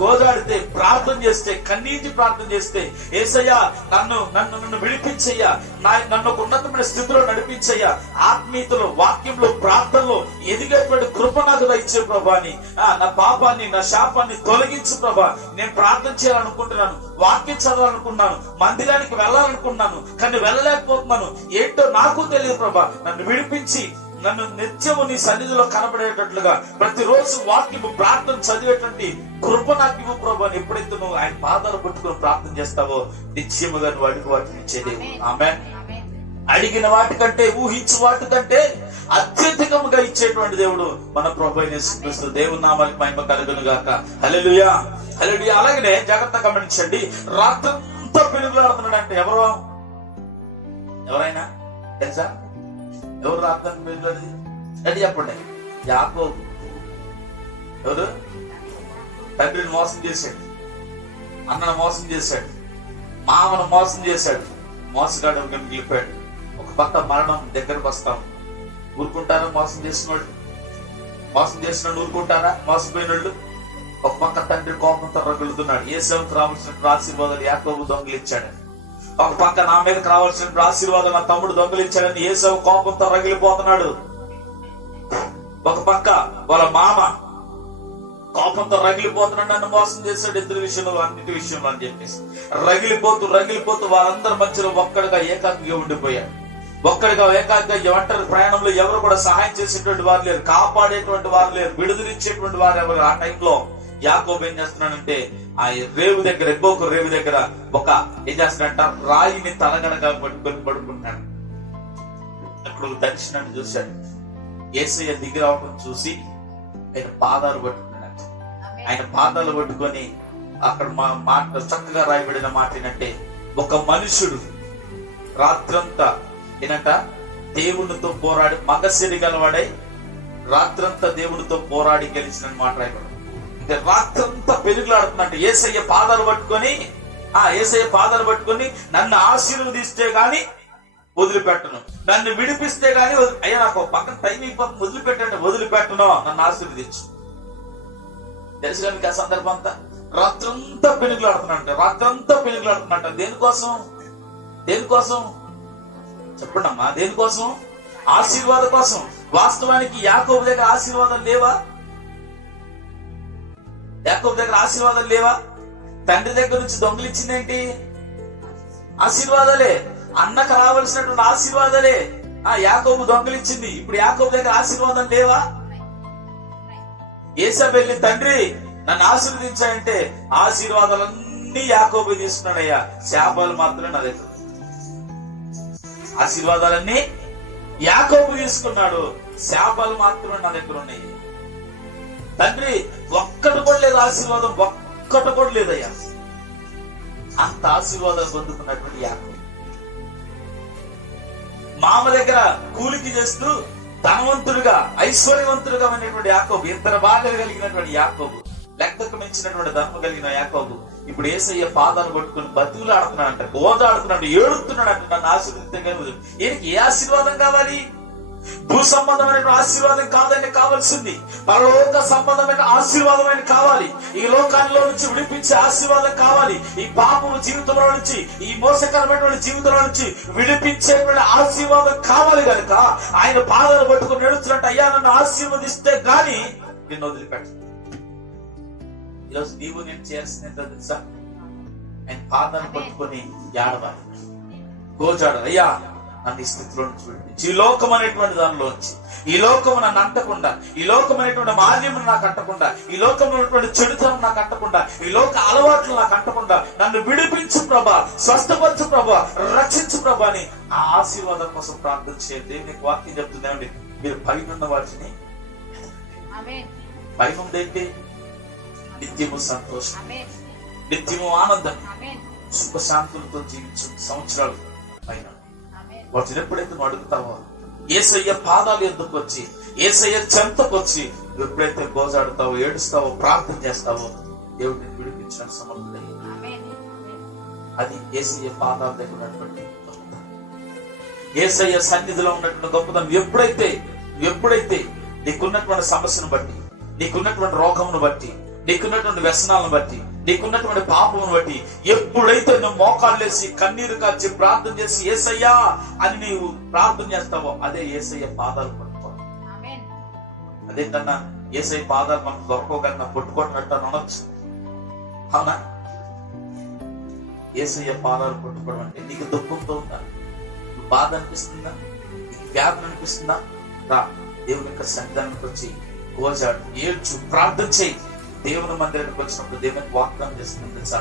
గోదాడితే, ప్రార్థన చేస్తే, కన్నీటి ప్రార్థన చేస్తే, యేసయ్యా నన్ను విడిపించయ్యా, నన్ను ఒక ఉన్నతమైన స్థితిలో నడిపించయ్యా, ఆత్మీయతలో, వాక్యంలో, ప్రార్థనలో ఎదిగేటువంటి కృప నాకు దయచే ప్రభా అని, నా పాపాన్ని, నా శాపాన్ని తొలగించు ప్రభా. నేను ప్రార్థన చేయాలనుకుంటున్నాను, వాక్యం చదవాలనుకున్నాను, మందిరానికి వెళ్ళాలనుకున్నాను, కానీ వెళ్ళలేకపోతున్నాను, ఏంటో నాకు తెలియదు ప్రభా. నన్ను విడిపించి నన్ను నిత్యము నీ సన్నిధిలో కనబడేటట్లుగా ప్రతిరోజు వాక్యము ప్రార్థన చదివేటువంటి కృప నాకు ఇవ్వు ప్రభు అని ఎప్పుడైతే నువ్వు ఆయన పాదాలు పట్టుకుని ప్రార్థన చేస్తావో నిత్యముగా నువ్వు అడుగు వాటిని ఇచ్చేదేవు. ఆమేన్. అడిగిన వాటికంటే, ఊహించు వాటికంటే అత్యధికముగా ఇచ్చేటువంటి దేవుడు మన ప్రభు అయిన యేసుక్రీస్తు. దేవుని నామానికి మహిమ కలుగును గాక. హల్లెలూయా, హల్లెలూయా. అలాగనే జాగ్రత్తగా గమనించండి, రాత్రంతా పెనుగులాడుతున్నాడు అంటే ఎవరైనా తెలుసా? ఎవరు రాత్రి పెనుగులాడేది? అంటే చెప్పండి. యాకోబు. ఎవరు? తండ్రిని మోసం చేశాడు, అన్నను మోసం చేశాడు, మామను మోసం చేశాడు, మోసగాడు వెళ్ళిపోయాడు. ఒక పక్క మరణం దగ్గరకు వస్తాం. ఊరుకుంటారా? మోసం చేసినాడు ఊరుకుంటారా? మోసపోయిన వాళ్ళు. ఒక పక్క తండ్రి కోపంతో రగులుతున్నాడు. యేసేవుకు రావాల్సిన ఆశీర్వాదాలు యాకోబు దొంగిలించాడు. ఒక పక్క నా మీదకి రావాల్సిన ఆశీర్వాదం నా తమ్ముడు దొంగిలించాడని యేసేవు కోపంతో రగిలిపోతున్నాడు. ఒక పక్క వాళ్ళ మామ కోపంతో రగిలిపోతున్నాడు, నన్ను మోసం చేశాడు ఇద్దరి విషయంలో, అన్నిటి విషయంలో అని చెప్పేసి రగిలిపోతూ వారందరి మధ్యలో ఒక్కడిగా ఏకాకిగా ఉండిపోయాడు. ఒక్కడిగా ఏకాకిగా ఒంటరి ప్రయాణంలో ఎవరు కూడా సహాయం చేసేటువంటి వారు లేరు, కాపాడేటువంటి వారు లేరు, విడుదలిచ్చేటువంటి వారు ఎవరు. ఆ టైంలో యాకోబు ఏం చేస్తున్నాడంటే ఆ రేవు దగ్గర, ఎబ్బోకు రేవు దగ్గర ఏం చేస్తున్నాడంట, రాయిని తలగడగా పట్టుకొని పడుకుంటాడు. అక్కడ దర్శనాన్ని చూశాడు. యేసయ్య దిగి రావడం చూసి ఆయన పాదాలు పట్టుకున్నాడు. ఆయన పాదాలు పట్టుకొని అక్కడ మాట చక్కగా రాయబడిన మాట ఏంటంటే, ఒక మనుషుడు రాత్రంతా ఏనంట దేవునితో పోరాడి మగసిరి గలవాడై రాత్రంతా దేవునితో పోరాడి గెలిచిన మాట రాయబడు. అంటే రాత్రంతా పెరుగులాడుతున్నట్టు యేసయ్య పాదాలు పట్టుకొని నన్ను ఆశీర్వదిస్తే గాని వదిలిపెట్టను, నన్ను విడిపిస్తే గాని అయ్యా నాకు పక్కన టైం అయిపోతుంది వదిలిపెట్టను, నన్ను ఆశీర్వదించు. తెలుసుగా మీకు ఆ సందర్భం అంతా రాత్రంతా పెనుగులాడుతున్నట్ట. దేనికోసం చెప్పండి అమ్మా, దేనికోసం? ఆశీర్వాదం కోసం. వాస్తవానికి యాకోబు దగ్గర ఆశీర్వాదం లేవా? తండ్రి దగ్గర నుంచి దొంగిలిచ్చిందేంటి? ఆశీర్వాదాలే. అన్నకు రావాల్సినటువంటి ఆశీర్వాదాలే యాకోబు దొంగిలిచ్చింది. ఇప్పుడు యాకోబు దగ్గర ఆశీర్వాదం లేవా? ఏసావు వెళ్ళి తండ్రి నన్ను ఆశీర్వదించాయంటే ఆశీర్వాదాలన్నీ యాకోబు తీసుకున్నాడయ్యా, శాపాలు మాత్రమే నా దగ్గర. ఆశీర్వాదాలన్నీ యాకోబు తీసుకున్నాడు, శాపాలు మాత్రమే నా దగ్గర ఉన్నాయి. తండ్రి ఒక్కటి కూడా లేదు, ఆశీర్వాదం ఒక్కటి కూడా లేదయ్యా. అంత ఆశీర్వాదాలు పొందుకున్నటువంటి యాకోబు మామ దగ్గర కూలికి చేస్తూ ధనవంతుడుగా ఐశ్వర్యవంతుడుగా ఉన్నటువంటి యాకోబు, ఇద్దరు బాధలు కలిగినటువంటి యాకోబు, లెక్కకు మించినటువంటి ధర్మం కలిగిన యాకోబు ఇప్పుడు యేసయ్య పాదాలు పట్టుకుని బతుకులాడుతున్నాడంట, గోదాడుతున్నాడు, ఏడుస్తున్నాడంట, నన్ను ఆశీర్వదించగా. ఈయనకి ఏ ఆశీర్వాదం కావాలి? భూ సంబంధమైన ఆశీర్వాదం కాదని కావాల్సింది పరలోక సంబంధమైన ఆశీర్వాదమైన కావాలి. ఈ లోకాల్లో నుంచి విడిపించే ఆశీర్వాదం కావాలి. ఈ పాపము జీవితంలో నుంచి, ఈ మోసకరమైన జీవితంలో నుంచి విడిపించే ఆశీర్వాదం కావాలి కనుక ఆయన పాదాలు పట్టుకుని నడుస్తున్నట్టు అయ్యా నన్ను ఆశీర్వదిస్తే గాని నిన్ను వదిలిపెట్ట. ఈరోజు నీవు నేను చేయాల్సింది ఏంటో తెలుసా? ఆయన పాదాలు పట్టుకొని ఏడవాలి, గోజాడు. అయ్యా నన్ను ఈ స్థితిలో నుంచి విడిపించి, ఈ లోకం అనేటువంటి దానిలోంచి, ఈ లోకము నన్ను అంటకుండా, ఈ లోకం అనేటువంటి మాల్యమును నాకు అంటకుండా, ఈ లోకంలో ఉన్నటువంటి చెడుతనం నాకు అంటకుండా, ఈ లోక అలవాట్లు నాకు అంటకుండా నన్ను విడిపించు ప్రభా, స్వస్థపరచు ప్రభా, రక్షించు ప్రభా అని ఆ ఆశీర్వాదం కోసం ప్రార్థన చేయండి. నీకు వాక్యం చెప్తుందేమండి, మీరు పైన వాటిని పైన ఏంటి? నిత్యము సంతోషం, నిత్యము ఆనందం, సుఖశాంతులతో జీవించు సంవత్సరాలు పైన వాటిని ఎప్పుడైతే నువ్వు అడుగుతావో, యేసయ్య పాదాలు ఎందుకు వచ్చి, యేసయ్య చెంతకు వచ్చి ఎప్పుడైతే గోజాడుతావో, ఏడుస్తావో, ప్రార్థన చేస్తావో, దేవుడిని విడిపించిన సమర్థుడై. అది యేసయ్య పాదాల దగ్గర ఉన్నటువంటి గొప్పతనం, యేసయ్య సన్నిధిలో ఉన్నటువంటి గొప్పతనం. ఎప్పుడైతే నీకున్నటువంటి సమస్యను బట్టి, నీకున్నటువంటి రోగమును బట్టి, నీకున్నటువంటి వ్యసనాలను బట్టి, నీకున్నటువంటి పాపమును బట్టి ఎప్పుడైతే నువ్వు మోకాళ్ళేసి కన్నీరు కాచి ప్రార్థన చేసి యేసయ్యా అని నీవు ప్రార్థన చేస్తావో, అదే యేసయ్య పాదాలు పట్టుకోవడం. అదేంటన్నా యేసయ్య పాదాలు మనకు దొరకకుండా పట్టుకోవటం అనొచ్చు, అవునా? యేసయ్య పాదాలు పట్టుకోవడం అంటే నీకు దుఃఖంతో ఉందా, బాధ అనిపిస్తుందా, నీకు వ్యాధి అనిపిస్తుందా? రా దేవుని యొక్క సన్నిధానానికి వచ్చి గోజాడు, ఏడ్చు, ప్రార్థన చేయి. దేవుని మందిరానికి వచ్చినప్పుడు దేవునికి వాగ్దానం చేస్తుంది తెలుసా?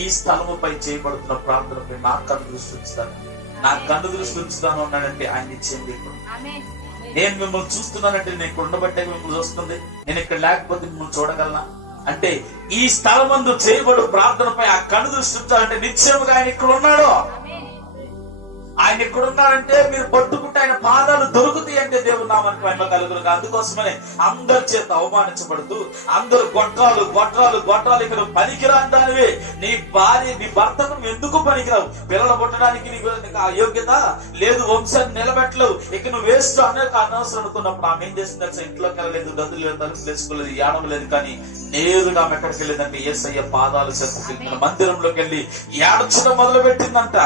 ఈ స్థలముపై చేయబడుతున్న ప్రార్థనపై నా కన్ను దృష్టి ఉంచుతాను అన్నాడంటే ఆయన నిశ్చయం లేకుండా. నేను మిమ్మల్ని చూస్తున్నానంటే నేను ఇక్కడ ఉండబట్టే మిమ్మల్ని చూస్తుంది, నేను ఇక్కడ లేకపోతే మిమ్మల్ని చూడగలనా అంటే ఈ స్థలమందు చేయబడు ప్రార్థనపై ఆ కన్ను దృష్టి ఉంచాలంటే నిశ్చయముగా ఆయన ఇక్కడ ఉన్నాడు. ఆయన ఎక్కడున్నాడంటే మీరు పట్టుకుంటే ఆయన పాదాలు దొరుకుతాయి అంటే దేవుడు నామానికి మహిమ కలుగును. అందుకోసమనే అందరి చేత అవమానించబడుతూ, అందరు గొట్రాలు ఇక్కడ పనికిరాని దానివే, నీ భార్య నీ భర్తకు ఎందుకు పనికిరావు, పిల్లలు పుట్టడానికి నీకు అయోగ్యత లేదు, వంశాన్ని నిలబెట్టలేవు, ఇక నువ్వు వేస్ట్ అనేది అనవసరం అనుకున్నప్పుడు ఆమె ఏం చేసింది తెలుసా? ఇంట్లోకి వెళ్ళలేదు, గదులు లేదు, తలుపులు వేసుకోలేదు, ఏడవలేదు, కానీ నేరుగా ఆమె ఎక్కడికి వెళ్ళిందంటే యేసయ్య పాదాలు చెంతకెళ్ళిన మందిరంలోకి వెళ్ళి ఏడ్చడం మొదలు పెట్టిందంట.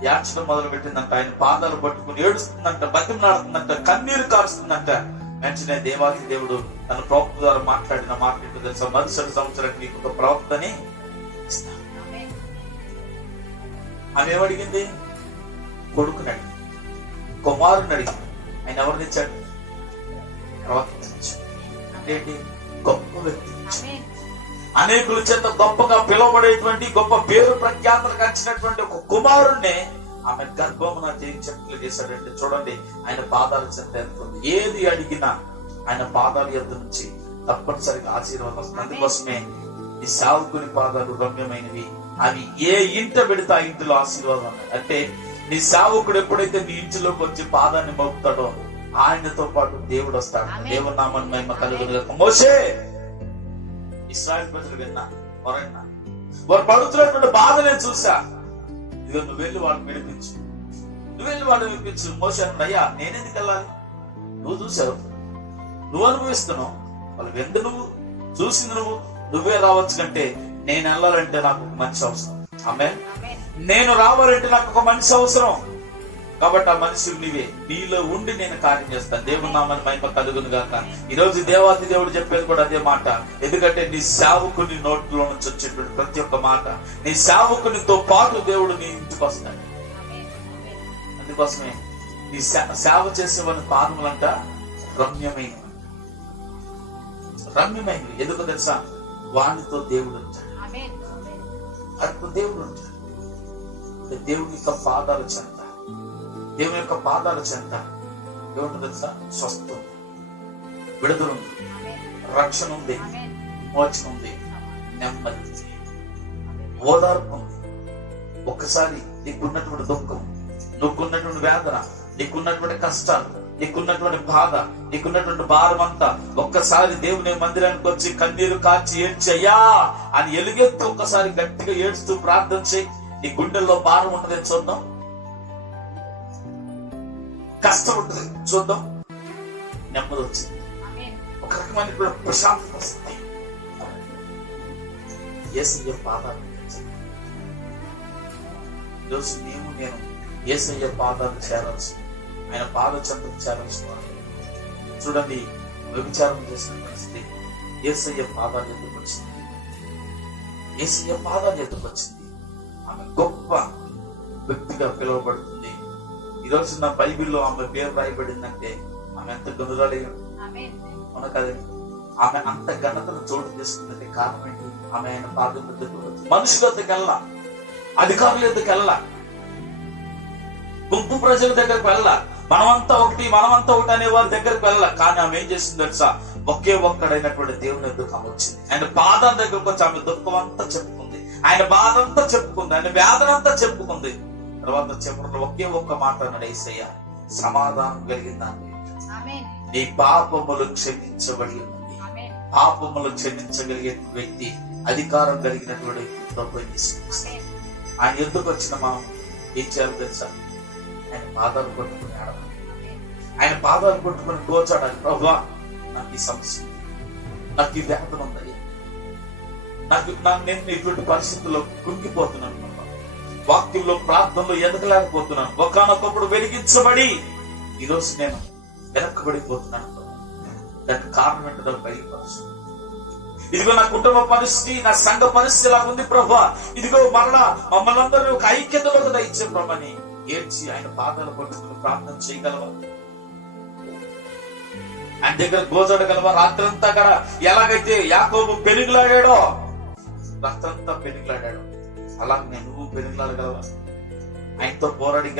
ఆయన పాదాలు పట్టుకుని ఏడుస్తుందంట, బతిమలాడుతుందంట, కన్నీరు కారుస్తుందంట. వెంటనే దేవాది దేవుడు తన ప్రవక్త ద్వారా మాట్లాడిన మాట ఏంటో తెలుసా? మరుసటి సంవత్సరానికి నీకు ఒక ప్రవక్తని ఇస్తాను. ఆమె ఏమడిగింది? కొడుకుని అడిగింది, కుమారుని అడిగింది. ఆయన ఎవరిని ఇచ్చాడు? ప్రవక్తనిచ్చాడు. అంటే గొప్ప వ్యక్తి, అనేకుల చేత గొప్పగా పిలువబడేటువంటి, గొప్ప పేరు ప్రఖ్యాతలు కంచినటువంటి ఒక కుమారుణ్ణి ఆమె గర్భమున జయించినట్లు చేశాడంటే చూడండి, ఆయన పాదాల చెంత ఎంత ఉంది. ఏది అడిగినా ఆయన పాదాల యొద్ద నుంచి తప్పనిసరిగా ఆశీర్వాదం వస్తుంది. అందుకోసమే ఈ సేవకుని పాదాలు రమ్యమైనవి, అవి ఏ ఇంట పెడితే ఆ ఇంటిలో ఆశీర్వాదం ఉన్నాయి. అంటే నీ సేవకుడు ఎప్పుడైతే నీ ఇంటిలోకి వచ్చి పాదాన్ని మోపుతాడో ఆయనతో పాటు దేవుడు వస్తాడు. దేవుడు నామని మహిమ కలుగునుగాక. మోషే ఇశ్రాయేలు ప్రజలు విన్నా, వారు పడుతున్నటువంటి బాధ నేను చూసా. ఇదిగో నువ్వు వెళ్ళి వాళ్ళని విడిపించు, నువ్వు వెళ్ళి వాళ్ళని విడిపించు. మోషే అన్నాడు, అయ్యా నేనెందుకు వెళ్ళాలి? నువ్వు చూసావు, నువ్వు అనుభవిస్తున్నావు, వాళ్ళు వెందు నువ్వు చూసింది నువ్వే రావచ్చు కంటే నేను వెళ్ళాలంటే నాకు ఒక మనిషి అవసరం. ఆమేన్. నేను రావాలంటే నాకు ఒక మనిషి అవసరం. కాబట్టి ఆ మనిషి నీవే, నీలో ఉండి నేను కార్యం చేస్తాను. దేవుని నామని మహిమ కలుగును గాక. ఈ రోజు దేవాది దేవుడు చెప్పేది కూడా అదే మాట. ఎందుకంటే నీ సేవకుని నోట్లో నుంచి వచ్చేటువంటి ప్రతి ఒక్క మాట, నీ సేవకునితో పాటు దేవుడు నీ ఇంటికి వస్తాడు. అందుకోసమే నీ సేవ చేసేవాని పాదములంట రమ్యమైనవి. ఎందుకు తెలుసా? వానితో దేవుడు ఉంటాడు, అటు దేవుడు ఉంటాడు. దేవుని యొక్క పాదాల చెంత, దేవుని యొక్క పాదాల చెంత ఏముంటుంది తెలుసా? స్వస్థ ఉంది, విడుదల ఉంది, రక్షణ ఉంది, మోచన ఉంది, నెమ్మది, ఓదార్పు ఉంది. ఒక్కసారి నీకున్నటువంటి దుఃఖం, నీకున్నటువంటి వేదన, నీకున్నటువంటి కష్టాలు, నీకున్నటువంటి బాధ, నీకున్నటువంటి భారం అంతా ఒక్కసారి దేవుని మందిరానికి వచ్చి కన్నీరు కాచి ఏడ్చయ్యా అని ఎలుగెత్తు ఒక్కసారి గట్టిగా ఏడుస్తూ ప్రార్థన చేయి. నీ గుండెల్లో భారం ఉంటదని చూద్దాం, కష్టం ఉంటుంది చూద్దాం, నెమ్మది వచ్చింది, ఒక రకమైన ప్రశాంతత వస్తుంది. యేసయ్య పాదాలు ఈరోజు నేను యేసయ్య పాదాలు చేరాల్సి, ఆయన పాద చెంతకు చేరాల్సి. చూడండి, వ్యభిచారం చేసిన పరిస్థితి యేసయ్య పాదాలు ఎందుకు వచ్చింది? యేసయ్య పాదాలు ఎందుకు వచ్చింది? ఆమె గొప్ప వ్యక్తిగా పిలువబడుతుంది. ఈరోజు నా బైబిల్లో ఆమె పేరు రాయబడిందంటే ఆమె ఎంత గనురాలి, అవునా కదండి? ఆమె అంత ఘనతను చోటు చేసుకుందంటే కారణం ఏంటి? ఆమె ఆయన పాదం మనుషుల వద్దకు వెళ్ళా, అధికారుల వద్దకు వెళ్ళా, గుంపు ప్రజల దగ్గరకు వెళ్ళా, మనమంతా ఒకటి అనే వారి దగ్గరకు వెళ్ళా. కానీ ఆమె ఏం చేసింది తెలుసా? ఒకే ఒక్కడైనటువంటి దేవుని ఎదుకు ఆమె వచ్చింది. ఆయన పాదాల దగ్గరకు వచ్చి ఆమె దుఃఖం అంతా చెప్పుకుంది, ఆయన బాధ అంతా చెప్పుకుంది, ఆయన వేదన అంతా చెప్పుకుంది. తర్వాత చివరిలో ఒకే ఒక్క మాట అన్నాడు, యేసయ్య సమాధానం కలిగిందాన్ని, నీ పాపములు క్షమించబడి ఉన్నది. పాపములు క్షమించగలిగే వ్యక్తి, అధికారం కలిగినటువంటి ఆయన ఎందుకు వచ్చిన మనం ఏం చేయాలి తెలుసా? ఆయన పాదాలు పట్టుకుని ఆడాలి, ఆయన పాదాలు పట్టుకుని గోచాడాలి. ప్రభువా, నాకు ఈ సమస్య, నాకు ఈ వేదన ఉంది, నేను ఇటువంటి పరిస్థితుల్లో కుంగిపోతున్నాను, వాక్యంలో ప్రార్థనలో ఎదగలేకపోతున్నాను, ఒకానొకప్పుడు వెలిగించబడి ఈరోజు నేను వెనక్కబడిపోతున్నాను. దానికి కారణం ఏంటో బయలుపరచు. ఇదిగో నా కుటుంబ పరిస్థితి, నా సంఘ పరిస్థితి ఇలా ఉంది ప్రభువా, ఇదిగో మరలా మమ్మల్ని అందరూ ఒక ఐక్యతలోకి దయచే ప్రభని ఏడ్చి ఆయన పాదాలు పట్టుకుని ప్రార్థన చేయగలవా? ఆయన దగ్గర గోజడగలవా? రాత్రంతా కూడా ఎలాగైతే యాకోబు పెనుగులాడాడో, రాత్రంతా పెనుగులాడాడు, అలాగే నువ్వు పెనుగులాడగలవా? ఆయనతో పోరాడి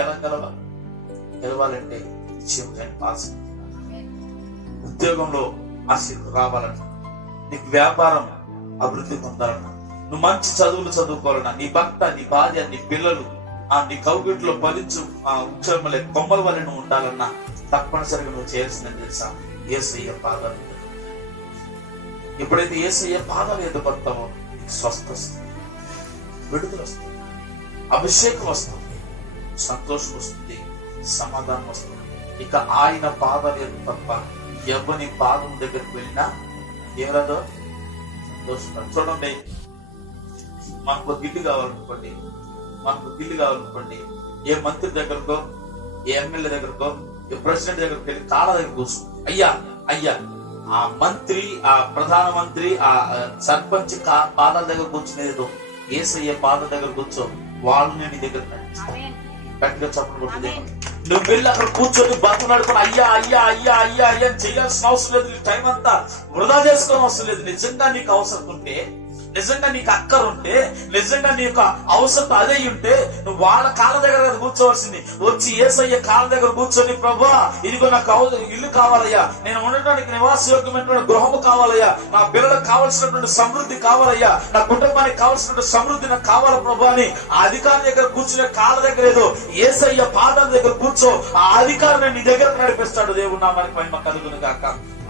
గెలవాలంటే ఉద్యోగంలో ఆశీర్వాదం రావాలన్నా, నీకు వ్యాపారం అభివృద్ధి పొందాలన్నా, నువ్వు మంచి చదువులు చదువుకోవాలన్నా, నీ భర్త, నీ భార్య, నీ పిల్లలు నీ కౌగిట్లో ఫలించు వృక్షములే కొమ్మల వల్ల నువ్వు ఉండాలన్నా తప్పనిసరిగా నువ్వు చేయాల్సిందని తెలుసా? యేసయ్య పాదాలు. ఎప్పుడైతే యేసయ్య పాదాలు ఎదుగుతావో నీకు స్వస్థ వస్తుంది, విడుదల వస్తుంది, అభిషేకం వస్తుంది, సంతోషం వస్తుంది, సమాధానం వస్తుంది. ఇక ఆయన పాదాలు ఎదుగు తప్ప ఎవరి పాదం దగ్గరికి వెళ్ళినా ఏమరాదో సంతోషం. చూడండి, మనకు గిల్లు కావాలనుకోండి, ఏ మంత్రి దగ్గరకో, ఏ ఎమ్మెల్యే దగ్గరకో, ఏ ప్రెసిడెంట్ దగ్గరకు వెళ్ళి కాళ్ళ దగ్గర కూర్చో, అయ్యా ఆ మంత్రి, ఆ ప్రధానమంత్రి, ఆ సర్పంచ్ పాదాల దగ్గర కూర్చునేదో యేసయ్య పాదాల దగ్గర కూర్చో, వాళ్ళు నేను నీ దగ్గర గట్టిగా చప్పట్లు కొట్టుదే. నువ్వు వెళ్ళి అక్కడ కూర్చొని బతుకులాడుకుని అయ్యా అని చేయాల్సిన అవసరం లేదు. టైం అంతా వృధా చేసుకోవడం అవసరం లేదు. నిజంగా నీకు అవసరం ఉంటే నిజంగా నీకు అక్కరుంటే, నిజంగా నీ యొక్క అవసరం అదే ఉంటే నువ్వు వాళ్ళ కాళ్ళ దగ్గర కదా కూర్చోవలసింది. వచ్చి యేసయ్య కాళ్ళ దగ్గర కూర్చొని, ప్రభువా ఇదిగో నాకు ఇల్లు కావాలయ్యా, నేను ఉండటానికి నివాసయోగ్యమైనటువంటి గృహము కావాలయ్యా, నా పిల్లలకు కావాల్సినటువంటి సమృద్ధి కావాలయ్యా, నా కుటుంబానికి కావాల్సినటువంటి సమృద్ధి నాకు కావాలా ప్రభు అని ఆ అధికారి దగ్గర కూర్చునే కాళ్ళ దగ్గర ఏదో యేసయ్య పాదాల దగ్గర కూర్చో, ఆ అధికారిని నీ దగ్గర నడిపిస్తాడు. దేవుడు నామానికి మహిమ కలుగును గాక.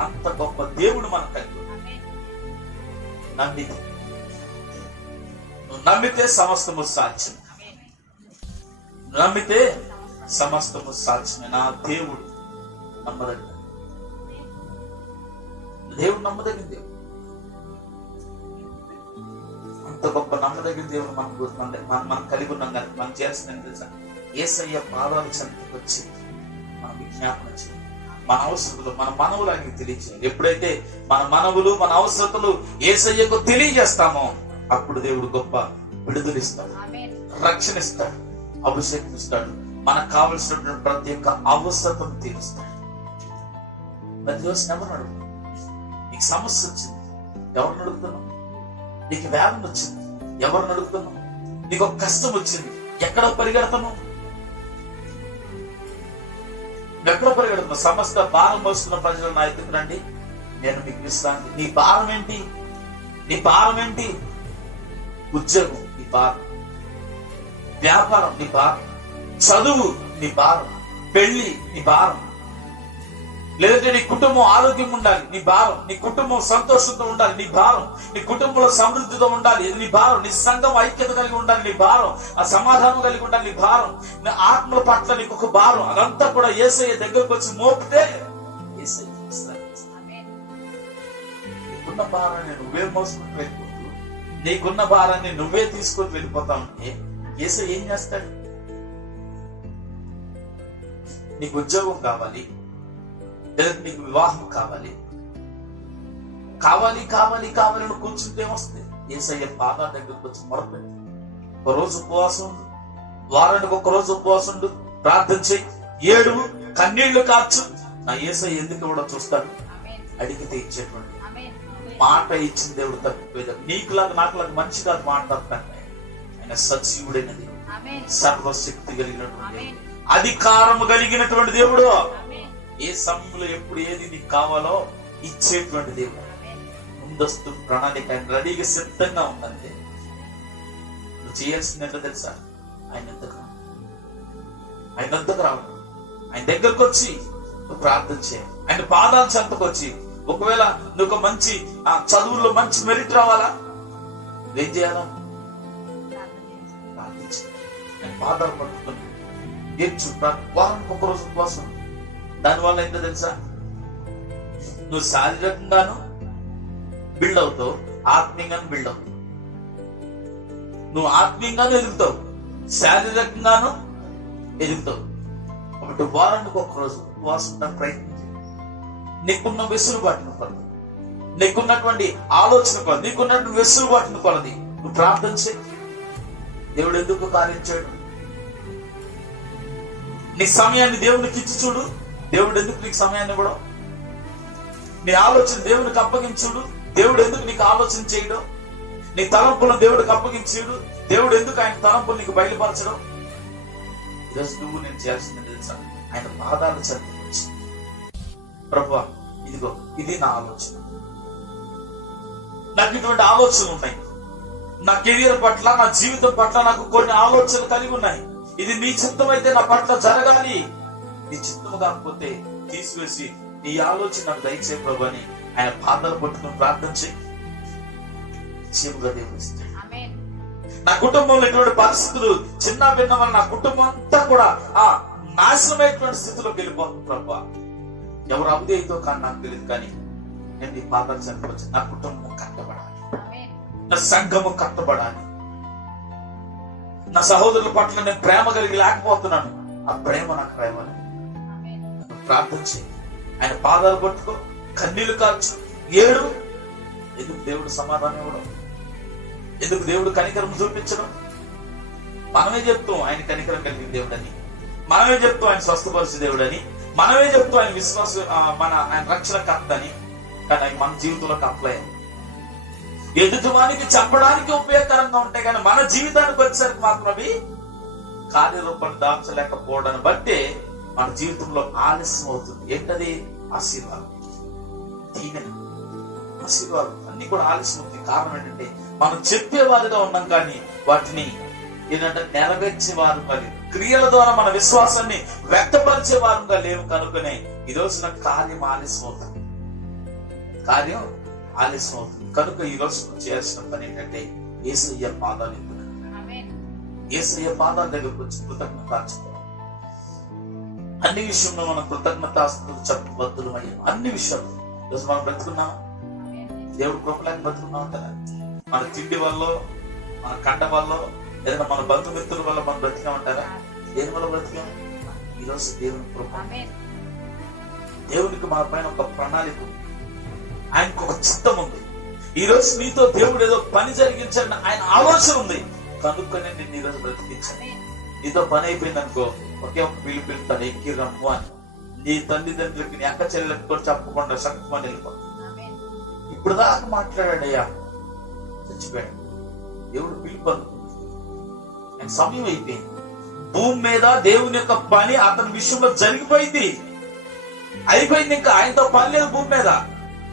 అంత గొప్ప దేవుడు మనకు కలిగి నమ్మితే, నువ్వు నమ్మితే సమస్తము సాధ్యం. నమ్మితే సమస్తము సాధ్యమే. నా దేవుడు నమ్మదగిన దేవుడు, నమ్మదగిన దేవుడు. అంత గొప్ప నమ్మదగిన దేవుడు మనం కలిగి ఉన్నాం. కానీ మనం చేయాల్సిందని తెలుసా? యేసయ్య పాదాలు చెంతకు వచ్చి మనం విజ్ఞాపన చేయాలి. మన అవసరతలు, మన మనవులు ఆయనకి తెలియజేయాలి. ఎప్పుడైతే మన మనవులు, మన అవసరతలు యేసయ్యకు తెలియజేస్తామో అప్పుడు దేవుడు గొప్ప విడుదలిస్తాడు, రక్షణ ఇస్తాడు, అభిషేకం ఇస్తాడు, మనకు కావలసినటువంటి ప్రతి ఒక్క అవసరతను తీరుస్తాడు. మరి రోజున ఎవరు అడుగుతాం? నీకు సమస్య వచ్చింది, ఎవరిని అడుగుతున్నావు? నీకు వేదన వచ్చింది, ఎవరిని అడుగుతున్నావు? నీకు ఒక కష్టం వచ్చింది, ఎక్కడ పరిగెడతాను? ఎక్కడ పరిగెడుతున్నావు? సమస్త భారం మోస్తున్న ప్రజలు నా ఎదుగు రండి, నేను మీకు ఇస్తాను. నీ భారం ఏంటి? నీ భారం ఏంటి? ఉద్యోగం నీ భారం, వ్యాపారం నీ భారం, చదువు నీ భారం, పెళ్లి నీ భారం, లేదంటే నీ కుటుంబం ఆరోగ్యం ఉండాలి నీ భారం, నీ కుటుంబం సంతోషంతో ఉండాలి నీ భారం, నీ కుటుంబంలో సమృద్ధితో ఉండాలి నీ భారం, నీ సంఘం ఐక్యత కలిగి ఉండాలి నీ భారం, ఆ సమాధానం కలిగి ఉండాలి నీ భారం, నీ ఆత్మల పట్ల నీకు ఒక భారం. అదంతా కూడా యేసయ్య దగ్గరకు వచ్చి మోపితే యేసయ్య ఇస్తాడు. నీకున్న భారాన్ని నువ్వే మోసుకుని వెళ్ళిపోతూ, నీకున్న భారాన్ని నువ్వే తీసుకొని వెళ్ళిపోతా ఉంటే యేసయ్య ఏం చేస్తాడు? నీకు ఉద్యోగం కావాలి, లేదా నీకు వివాహం కావాలి, కావాలి కావాలి కావాలి అని కూర్చుంటే వస్తుంది. యేసయ్య పాదాల దగ్గరకు వచ్చి మొరపెట్టి, ఒక రోజు ఉపవాసం ఉండు, వారానికి ఒక రోజు ఉపవాసం ఉండు, ప్రార్థన చేయి, ఏడువు, కన్నీళ్లు కార్చు. నా యేసయ్య ఎందుకు కూడా చూస్తాడు? అడిగితే ఇచ్చేటువంటి మాట ఇచ్చిన దేవుడు తప్పిపోయేది. నీకులాగా నాకులాగా మనిషి కాదు మాట్లాడతాను. ఆయన సజీవుడైన దేవుడు, సర్వశక్తి కలిగినటువంటి దేవుడు, అధికారము కలిగినటువంటి దేవుడు. ఏ సమయంలో ఎప్పుడు ఏది నీకు కావాలో ఇచ్చేటువంటి దేవుడు. ముందస్తు ప్రణాళిక ఆయన రెడీగా సిద్ధంగా ఉందంటే నువ్వు చేయాల్సింది ఏంటో తెలుసా? ఆయన ఎంతకు రావడం, ఆయన దగ్గరకు వచ్చి నువ్వు ప్రార్థన చేయాలి, ఆయన పాదాల చెంతకు వచ్చి. ఒకవేళ నువ్వు ఒక మంచి చదువుల్లో మంచి మెరిట్ రావాలా, నువ్వేం చేయాలా? ప్రార్థించి ఆయన పాదాలు పట్టుకుని నేర్చు. వారానికి ఒక రోజు ఉపవాసం. దానివల్ల ఏంటో తెలుసా? నువ్వు శారీరకంగాను బిల్డ్ అవుతావు, ఆత్మీయంగాను బిల్డ్ అవుతావు. నువ్వు ఆత్మీయంగాను ఎదుగుతావు, శారీరకంగాను ఎదుగుతావు. కాబట్టి వారానికి ఒక రోజు ఉపవాసం ప్రయత్నించి నీకున్న వెసులుబాటును కొలది, నీకున్నటువంటి ఆలోచన కొలది, నీకున్నటువంటి వెసులుబాటును కొలది నువ్వు ప్రార్థన చేయి. దేవుడు ఎందుకు కార్యం చేయడం? నీ సమయాన్ని దేవునికి ఇచ్చి చూడు. దేవుడు ఎందుకు నీకు సమయాన్ని ఇవ్వడం? నీ ఆలోచన దేవునికి అప్పగించుడు. దేవుడు ఎందుకు నీకు ఆలోచన చేయడం? నీ తలంపులను దేవుడికి అప్పగించుడు. దేవుడు ఎందుకు ఆయన తలంపులు నీకు బయలుపరచడం? ఈరోజు నువ్వు నేను చేయాల్సింది తెలుసా? ఆయన పాదాలు చెంతకొచ్చి, ప్రభువా ఇదిగో ఇది నా ఆలోచన, నాకు ఇటువంటి ఆలోచనలు ఉన్నాయి, నా కెరియర్ పట్ల, నా జీవితం పట్ల నాకు కొన్ని ఆలోచనలు కలిగి ఉన్నాయి. ఇది నీ చిత్తం అయితే నా పట్ల జరగాలి, నీ చిత్తం కాకపోతే తీసివేసి నీ ఆలోచన నాకు దయచే ప్రభు అని ఆయన పాదాలు పట్టుకుని ప్రార్థన చేయి. నా కుటుంబంలో ఇటువంటి పరిస్థితులు చిన్న భిన్న వల్ల నా కుటుంబం అంతా కూడా నాశనమైనటువంటి స్థితిలోకి వెళ్ళిపోతుంది ప్రభు. ఎవరు అవిధేయతో కానీ నాకు తెలియదు, కానీ నేను నీ పాదాలు చనిపోవచ్చు. నా కుటుంబం కట్టబడాలి, నా సంఘము కట్టబడాలి, నా సహోదరుల పట్ల నేను ప్రేమ కలిగి లేకపోతున్నాను, ఆ ప్రేమ నాకు రావాలి. ప్రార్థన చేయి, ఆయన పాదాలు పట్టుకో, కన్నీళ్లు కార్చు, ఏడు. ఎందుకు దేవుడు సమాధానం ఇవ్వడం? ఎందుకు దేవుడు కనికరం చూపించడం? మనమే చెప్తాం ఆయన కనికరం కలిగిన దేవుడని, మనమే చెప్తాం ఆయన స్వస్థపరిచే దేవుడని, మనమే చెప్తాం ఆయన ఆయన రక్షణ కర్త అని. కానీ ఆయన మన జీవితంలోకి అప్లై ఎదుటివానికి చెప్పడానికి ఉపయోగకరంగా ఉంటాయి, కానీ మన జీవితానికి వచ్చేసరికి మాత్రం అవి కార్యరూపం దాల్చలేకపోవడాన్ని బట్టే మన జీవితంలో ఆలస్యం అవుతుంది. ఏంటది? ఆశీర్వాదం, దీవెన, ఆశీర్వాదం అన్ని కూడా ఆలస్యం అవుతుంది. కారణం ఏంటంటే మనం చెప్పేవారుగా ఉన్నాం, కానీ వాటిని ఏంటంటే నెరవేర్చే వారుగా లేవు. క్రియల ద్వారా మన విశ్వాసాన్ని వ్యక్తపరిచే వారుగా లేవు. కనుకనే ఈ రోజున కార్యం ఆలస్యం అవుతుంది, కార్యం ఆలస్యం అవుతుంది. కనుక ఈ రోజు చేయాల్సిన పని ఏంటంటే యేసయ్య పాదాలు ఎత్తుకోవాలి. యేసయ్య పాదాల దగ్గరకు వచ్చి కృతజ్ఞత, అన్ని విషయంలో మనం కృతజ్ఞతాస్తుతులు చెప్పబద్దులమయ్యాం. అన్ని విషయాలు ఈరోజు మనం బ్రతుకున్నాం, దేవుడు కృపలేక బ్రతుకున్నాం అంటారా? మన తిండి వల్ల, మన కండ వల్ల, ఏదైనా మన బంధుమిత్రుల వల్ల మనం బ్రతికామంటారా? దేని వల్ల బ్రతికాం? ఈరోజు దేవుని కృప. దేవునికి మన పైన ఒక ప్రణాళిక ఉంది, ఆయనకు ఒక చిత్తం ఉంది. ఈ రోజు నీతో దేవుడు ఏదో పని జరిగించండి ఆయన ఆలోచన ఉంది. కనుక్కనే నేను ఈరోజు బ్రతికించాను. నీతో పని అయిపోయింది అనుకో, ఒకే ఒక పిలుపుతాను, ఎక్కి రమ్ము అని. నీ తల్లిదండ్రులకి, నీ అక్క చెల్లెలకు కూడా చెప్పకుండా సక్రమని వెళ్ళిపోతాను. ఇప్పుడు దాకా మాట్లాడాడయ్యా, చచ్చిపోయాడు. దేవుడు పిలుపు అనుకుంటుంది, సమయం అయిపోయింది. భూమి మీద దేవుని యొక్క పని అతని విషయంలో జరిగిపోయింది, అయిపోయింది. ఇంకా ఆయనతో పని లేదు భూమి మీద.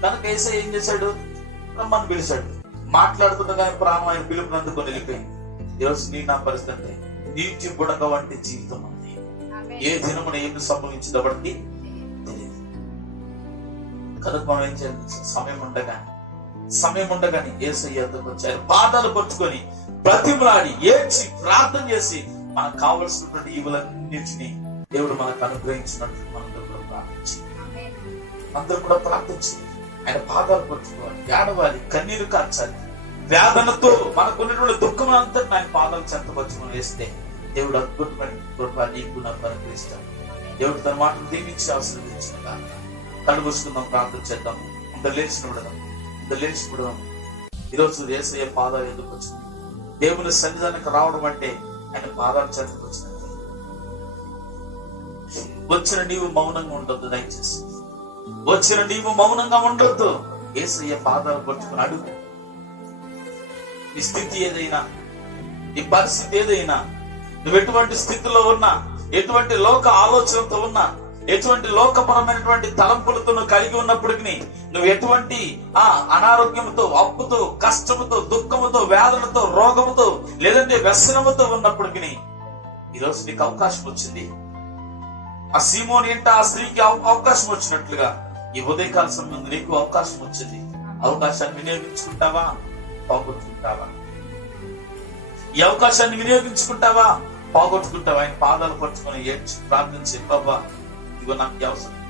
కనుక యేసయ్య ఏం చేశాడు? రమ్మని పిలిచాడు. మాట్లాడుతుండగా ఆయన ప్రాణం ఆయన పిలుపుని అందుకొని వెళ్ళిపోయింది. ఈరోజు నీ నా పరిస్థితి నీటి బుడగ వంటి జీవితం ఉంది. ఏ దినమున ఏమి సంభవించిందో వాడికి తెలియదు. కనుక మనం ఏం చేయాలి? సమయం ఉండగానే యేసయ్యతో వచ్చి ఆయన పాదాలు పట్టుకొని బ్రతిమలాడి ఏడ్చి ప్రార్థన చేసి మనకు కావలసినటువంటి ఈవులన్నింటినీ దేవుడు మనకు అనుగ్రహించినట్లు మనందరూ కూడా ప్రార్థించి అందరూ కూడా ప్రార్థించి ఆయన పాదాలు పట్టుకోవాలి, ఏడవాలి, కన్నీరు కార్చాలి. వేదనతో మనకున్నటువంటి దుఃఖం అంతా ఆయన పాదాలు చెంతపరిచి మనం వేస్తే దేవుడు అద్భుతమైన కృప నీకు నాకు అనుగ్రహిస్తాడు. దేవుడు తన మాటను దీవించి ఆశీర్వదించిన కాక కళ్ళు మూసుకుందాం, ప్రార్థన చేద్దాం. అందరు లేచి పడదాం. ఈరోజు యేసయ్య పాదాలు ఎందుకు వచ్చింది? దేవుని సన్నిధానికి రావడం అంటే ఆయన పాదాలు చెంతకు వచ్చినట్టు. వచ్చిన నీవు మౌనంగా ఉండొద్దు, దయచేసి వచ్చిన నీవు మౌనంగా ఉండొద్దు. యేసయ్య పాదాలు పట్టుకుని అడుగు. నీ స్థితి ఏదైనా, నీ పరిస్థితి ఏదైనా, నువ్వు ఎటువంటి స్థితిలో ఉన్నా, ఎటువంటి లోక ఆలోచనతో ఉన్నా, ఎటువంటి లోకపరమైనటువంటి తలంపులతో నువ్వు కలిగి ఉన్నప్పటికీ, నువ్వు ఎటువంటి అనారోగ్యంతో, అప్పుతో, కష్టముతో, దుఃఖముతో, వేదనతో, రోగముతో, లేదంటే వ్యసనముతో ఉన్నప్పటికీ ఈరోజు నీకు అవకాశం వచ్చింది. ఆ సీమోని ఏంట ఆ స్త్రీకి అవకాశం వచ్చినట్లుగా ఈ ఉదయకాల సమయం నీకు అవకాశం వచ్చింది. అవకాశాన్ని వినియోగించుకుంటావా, పోగొట్టుకుంటావా? ఈ అవకాశాన్ని వినియోగించుకుంటావా, పోగొట్టుకుంటావా? ఆయన పాదాలు పట్టుకొని ఏడ్చి ప్రార్థించి, ప్రభా ఇదిగో నాకు అవసరం,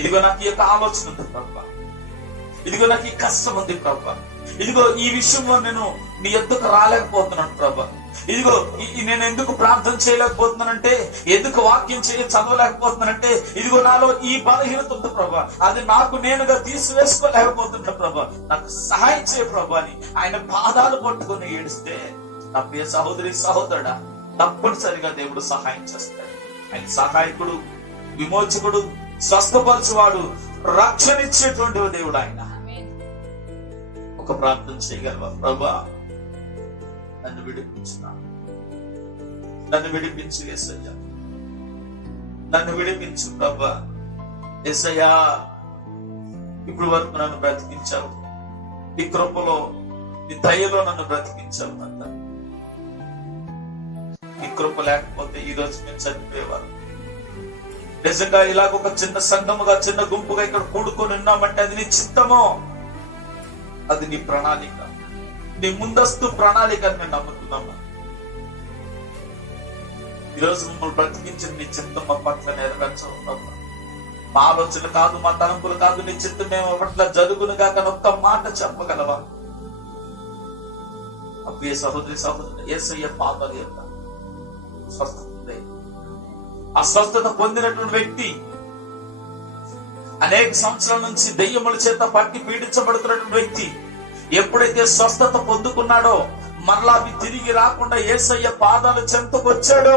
ఇదిగో నాకు ఈ యొక్క ఆలోచన ఉంది ప్రభా, ఇదిగో నాకు ఈ కష్టం ఉంది ప్రభా, ఇదిగో ఈ విషయంలో నేను నీ ఎద్దుకు రాలేకపోతున్నాను ప్రభా, ఇదిగో నేను ఎందుకు ప్రార్థన చేయలేకపోతున్నానంటే, ఎందుకు వాక్యం చదవలేకపోతున్నానంటే, ఇదిగో నాలో ఈ బలహీనత ఉంది ప్రభా, అది నాకు నేనుగా తీసివేసుకోలేకపోతున్నా ప్రభా, నాకు సహాయం చేయ ప్రభా అని ఆయన పాదాలు పట్టుకుని ఏడిస్తే నా ప్రియ సహోదరి సహోదరుడా, తప్పనిసరిగా దేవుడు సహాయం చేస్తాడు. ఆయన సహాయకుడు, విమోచకుడు, స్వస్థపరచువాడు, రక్షణ ఇచ్చేటువంటి దేవుడు ఆయన. ఒక ప్రార్థన చేయగలవా? ప్రభా నన్ను విడిపించున్నా, నన్ను విడిపించు యేసయ్యా, నన్ను విడిపించు ప్రభా. యేసయ్యా ఇప్పుడు వరకు నన్ను బ్రతికించావు, నీ కృపలో నీ దయలో నన్ను బ్రతికించావు. అంత నీ కృప లేకపోతే ఈ రోజు నేను చనిపోయేవారు. నిజంగా ఇలాగ ఒక చిన్న సంఘముగా, చిన్న గుంపుగా ఇక్కడ కూడుకొని ఉన్నామంటే అది నీ చిత్తమో, అది నీ ప్రణాళిక, నీ ముందస్తు ప్రణాళిక అని మేము నమ్ముతున్నాము. ఈరోజు మమ్మల్ని బ్రతికించిన నీ చిత్తం మా పట్ల నెరవేర్చవు ప్రభా. మా ఆలోచన కాదు, మా తలంపులు కాదు, నీ చిత్తం మేము పట్ల జరుగును కాక ఒక్క మాట చెప్పగలవా? అప్పుడు సహోదరి సహోదరు యేసయ్య పాదాలు యొక్క స్వస్థత, ఆ స్వస్థత పొందినటువంటి వ్యక్తి అనేక సంవత్సరాల నుంచి దెయ్యముల చేత పట్టి పీడించబడుతున్నటువంటి వ్యక్తి ఎప్పుడైతే స్వస్థత పొందుకున్నాడో, మరలా అవి తిరిగి రాకుండా యేసయ్య పాదాల చెంతకు వచ్చాడో,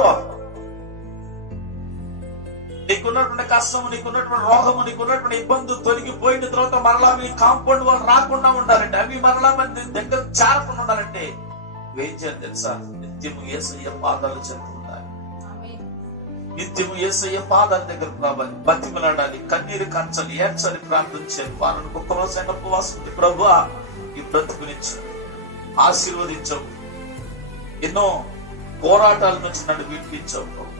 నీకున్నటువంటి కష్టము, నీకున్నటువంటి రోగము, నీకున్నటువంటి ఇబ్బందులు తొలగిపోయిన తర్వాత మరలా మీ కాంపౌండ్ వాళ్ళు రాకుండా ఉండాలంటే మరలా మంది దగ్గర చేరకుండా ఉండాలంటే ఏం చేయాలి తెలుసా? నిత్యము యేసయ్య పాదాల చెంత ఉండాలి. నిత్యము యేసయ్య పాదాల దగ్గర రావాలి, బతిమలాడాలి, కన్నీరు కంచాలి, ఏడ్చాలి, ప్రార్థించాలి. వారానికి ఒక్కరోజైనా ఉపవాసం ఉంది. ప్రభువా ఈ బ్రతుకునిచ్చు, ఆశీర్వదించవు, ఎన్నో పోరాటాల నుంచి నన్ను విడిపించవు ప్రభు,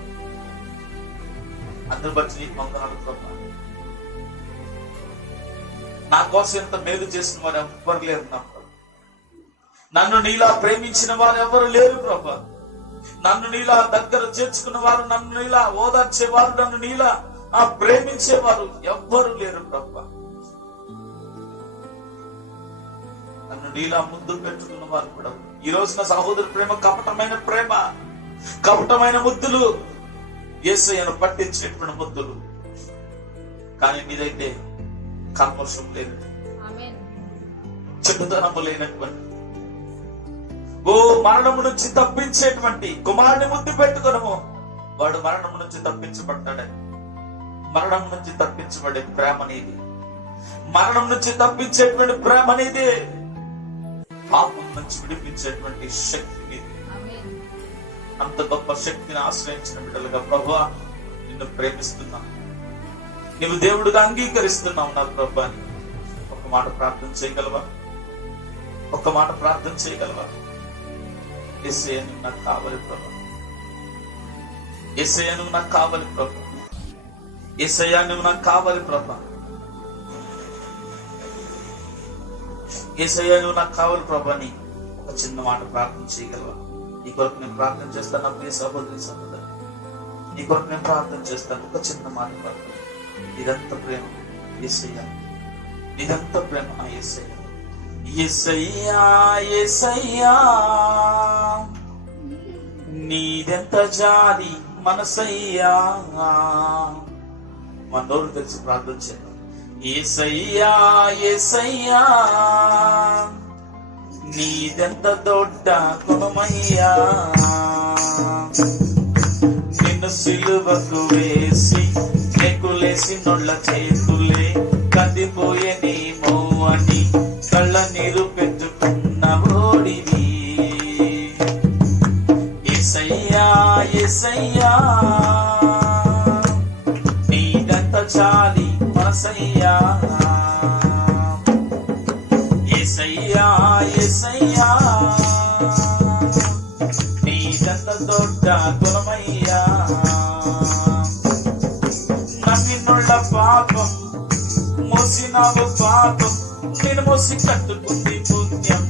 అందరి బట్టి నీకు వందనాలు ప్రభు. నా కోసం ఎంత మేలు చేసిన వారు ఎవ్వరు లేరు నా ప్రభు. నన్ను నీలా ప్రేమించిన వారు ఎవరు లేరు ప్రభు. నన్ను నీలా దగ్గర చేర్చుకున్న వారు, నన్ను నీలా ఓదార్చేవారు, నన్ను నీలా ప్రేమించేవారు ఎవ్వరు లేరు ప్రభు. నన్ను నీలా ముందు పెట్టుకున్న వారు కూడా. ఈ రోజున సహోదరు ప్రేమ కపటమైన ప్రేమ, కపటమైన ముద్దులు, యేసయ్యను పట్టించేటువంటి ముద్దులు. కానీ మీదైతే కల్మషం లేదు, చెడుతనము లేనటువంటి, మరణము నుంచి తప్పించేటువంటి కుమారుని ముద్దు పెట్టుకునము. వాడు మరణము నుంచి తప్పించబడ్డాడే. మరణం నుంచి తప్పించబడే ప్రేమ నీది, మరణం నుంచి తప్పించేటువంటి ప్రేమ నీది, పాపం నుంచి విడిపించేటువంటి శక్తి నీది. అంత గొప్ప శక్తిని ఆశ్రయించిన బిడ్డలుగా ప్రభువా నిన్ను ప్రేమిస్తున్నా, నువ్వు దేవుడిగా అంగీకరిస్తున్నావు నా ప్రభువా. ఒక మాట ప్రార్థన చేయగలవా? ఒక్క మాట ప్రార్థన చేయగలవా? యేసయ్య నువ్వు నాకు కావాలి ప్రభు, యేసయ్య నువ్వు నాకు కావాలి ప్రభు, యేసయ్య నువ్వు నాకు కావాలి ప్రభు, యేసయ్య నువ్వు నాకు కావాలి ప్రభు అని ఒక చిన్న మాట ప్రార్థన చేయగలవా? నీ కొరకు నేను ప్రార్థన చేస్తాను నా ప్రియ సహోదరి సహోదరు, నీ కొరకు నేను ప్రార్థన చేస్తాను. ఒక చిన్న మాట ప్రార్థన. ఇదంతా ప్రేమ యేసయ్య, ఇదంతా ప్రేమ యేసయ్య. యేసయ్యా యేసయ్యా నీదెంత జాలి మనసయ్యా. మన నోరు తెలిసి ప్రార్థన చేద్దాం. యేసయ్యా యేసయ్యా నీదెంత దొడ్డ గుణమయ్యా. నిన్ను సిలువకు వేసి నెక్కులేసి నొళ్ళ చేతులే కందిపోయే నీమో అని కళ్ళ నీరు పెట్టుకున్న ఓడివి. యేసయ్యా యేసయ్యా నీదంత చాలి మనసయ్యా. యేసయ్యా యేసయ్యా నీదంత దొడ్డ గుణమయ్యా. నమ్మినుళ్ళ పాపం మోసినావు పాపం, నేను మోసి కట్టుకుంది పుణ్యం.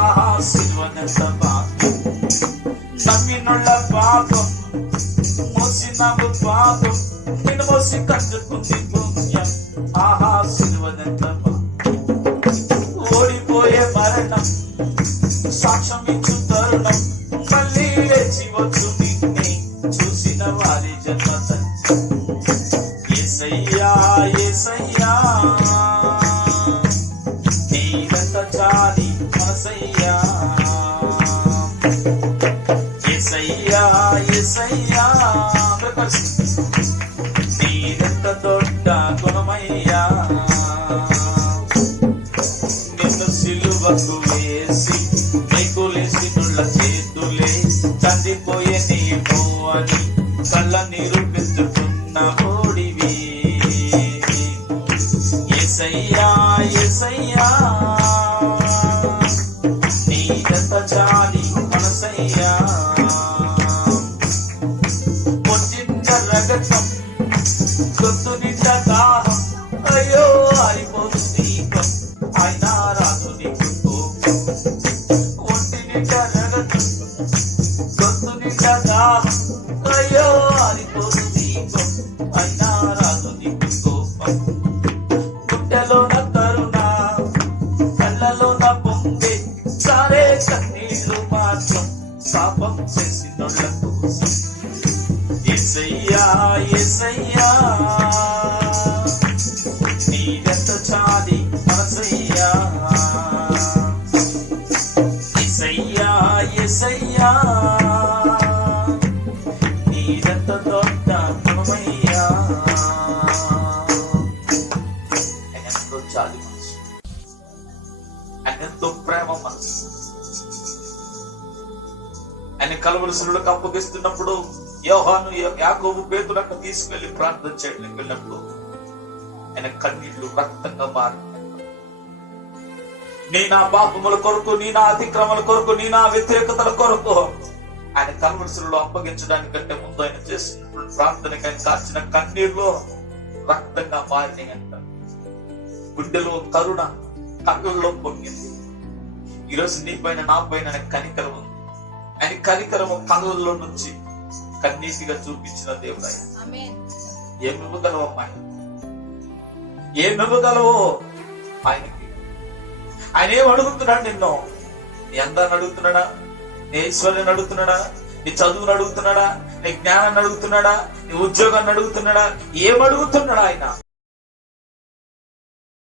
ఆహా సిలువనెంత భాగ్యం. నమ్మినుళ్ళ పాపం మోసినావు పాపం, నేను మోసి కట్టుకుంది పుణ్యం. ఆహా సిలువనెంత భాగ్యం. ఓడిపోయే మరణం సాక్ష్యం ఇచ్చు తరుణం, మళ్ళీ లేచి వచ్చు నిన్నే చూసిన వారి జన్మ. యేసయ్యా యేసయ్యా నీదంత జాలి మనసయ్యా. యేసయ్యా యేసయ్యా నీదెంత దొడ్డ గుణమయ్యా. నిన్ను సిలువకు వేసి నీకులేసి నుళ్ళ చేతులే కందిపోయే నీమో అని కళ్ళ నీరు పెట్టుకున్న ఓడివి. యేసయ్యా యేసయ్యా నీదెంత జాలి మనసయ్యా. పొట్టింట రగతం గొంతు నిండా దాహం, అయ్యో ఆరిపోదు దీపం, ఆయన రాదు నీకు కోపం. ఆయన ఎంతో ప్రేమ మనసు. ఆయన కలవలసినకు అప్పగిస్తున్నప్పుడు యోహాను, యాకోబు, పేతురు అక్కడ తీసుకెళ్లి ప్రార్థన చేయడానికి వెళ్ళినప్పుడు ఆయన కన్నీళ్లు రక్తంగా మారి, నీ నా పాపముల కొరకు, నీ నా అతిక్రమల కొరకు, నీ నా వ్యతిరేకతల కొరకు ఆయన కలవలసిలో అప్పగించడానికంటే ముందు ఆయన చేసినటువంటి ప్రార్థనకి ఆయన కాచిన కన్నీళ్లు రక్తంగా మారినాయి అంట. గుండెలో కరుణ, కళ్ళల్లో పొంగింది. ఈరోజు నీ పైన, నా పైన ఆయన కనికరం ఉంది. ఆయన కనికరము కళ్ళల్లో నుంచి కన్నీటిగా చూపించిన దేవుడు ఆయన. ఏమివ్వగలవమ్మా? ఏమివ్వగలవో ఆయనకి? ఆయన ఏం అడుగుతున్నాడు నిన్ను? నీ అందాన్ని అడుగుతున్నాడా? నీ ఐశ్వర్యాన్ని అడుగుతున్నాడా? నీ చదువును అడుగుతున్నాడా? నీ జ్ఞానాన్ని అడుగుతున్నాడా? నీ ఉద్యోగాన్ని అడుగుతున్నాడా? ఏం అడుగుతున్నాడా ఆయన?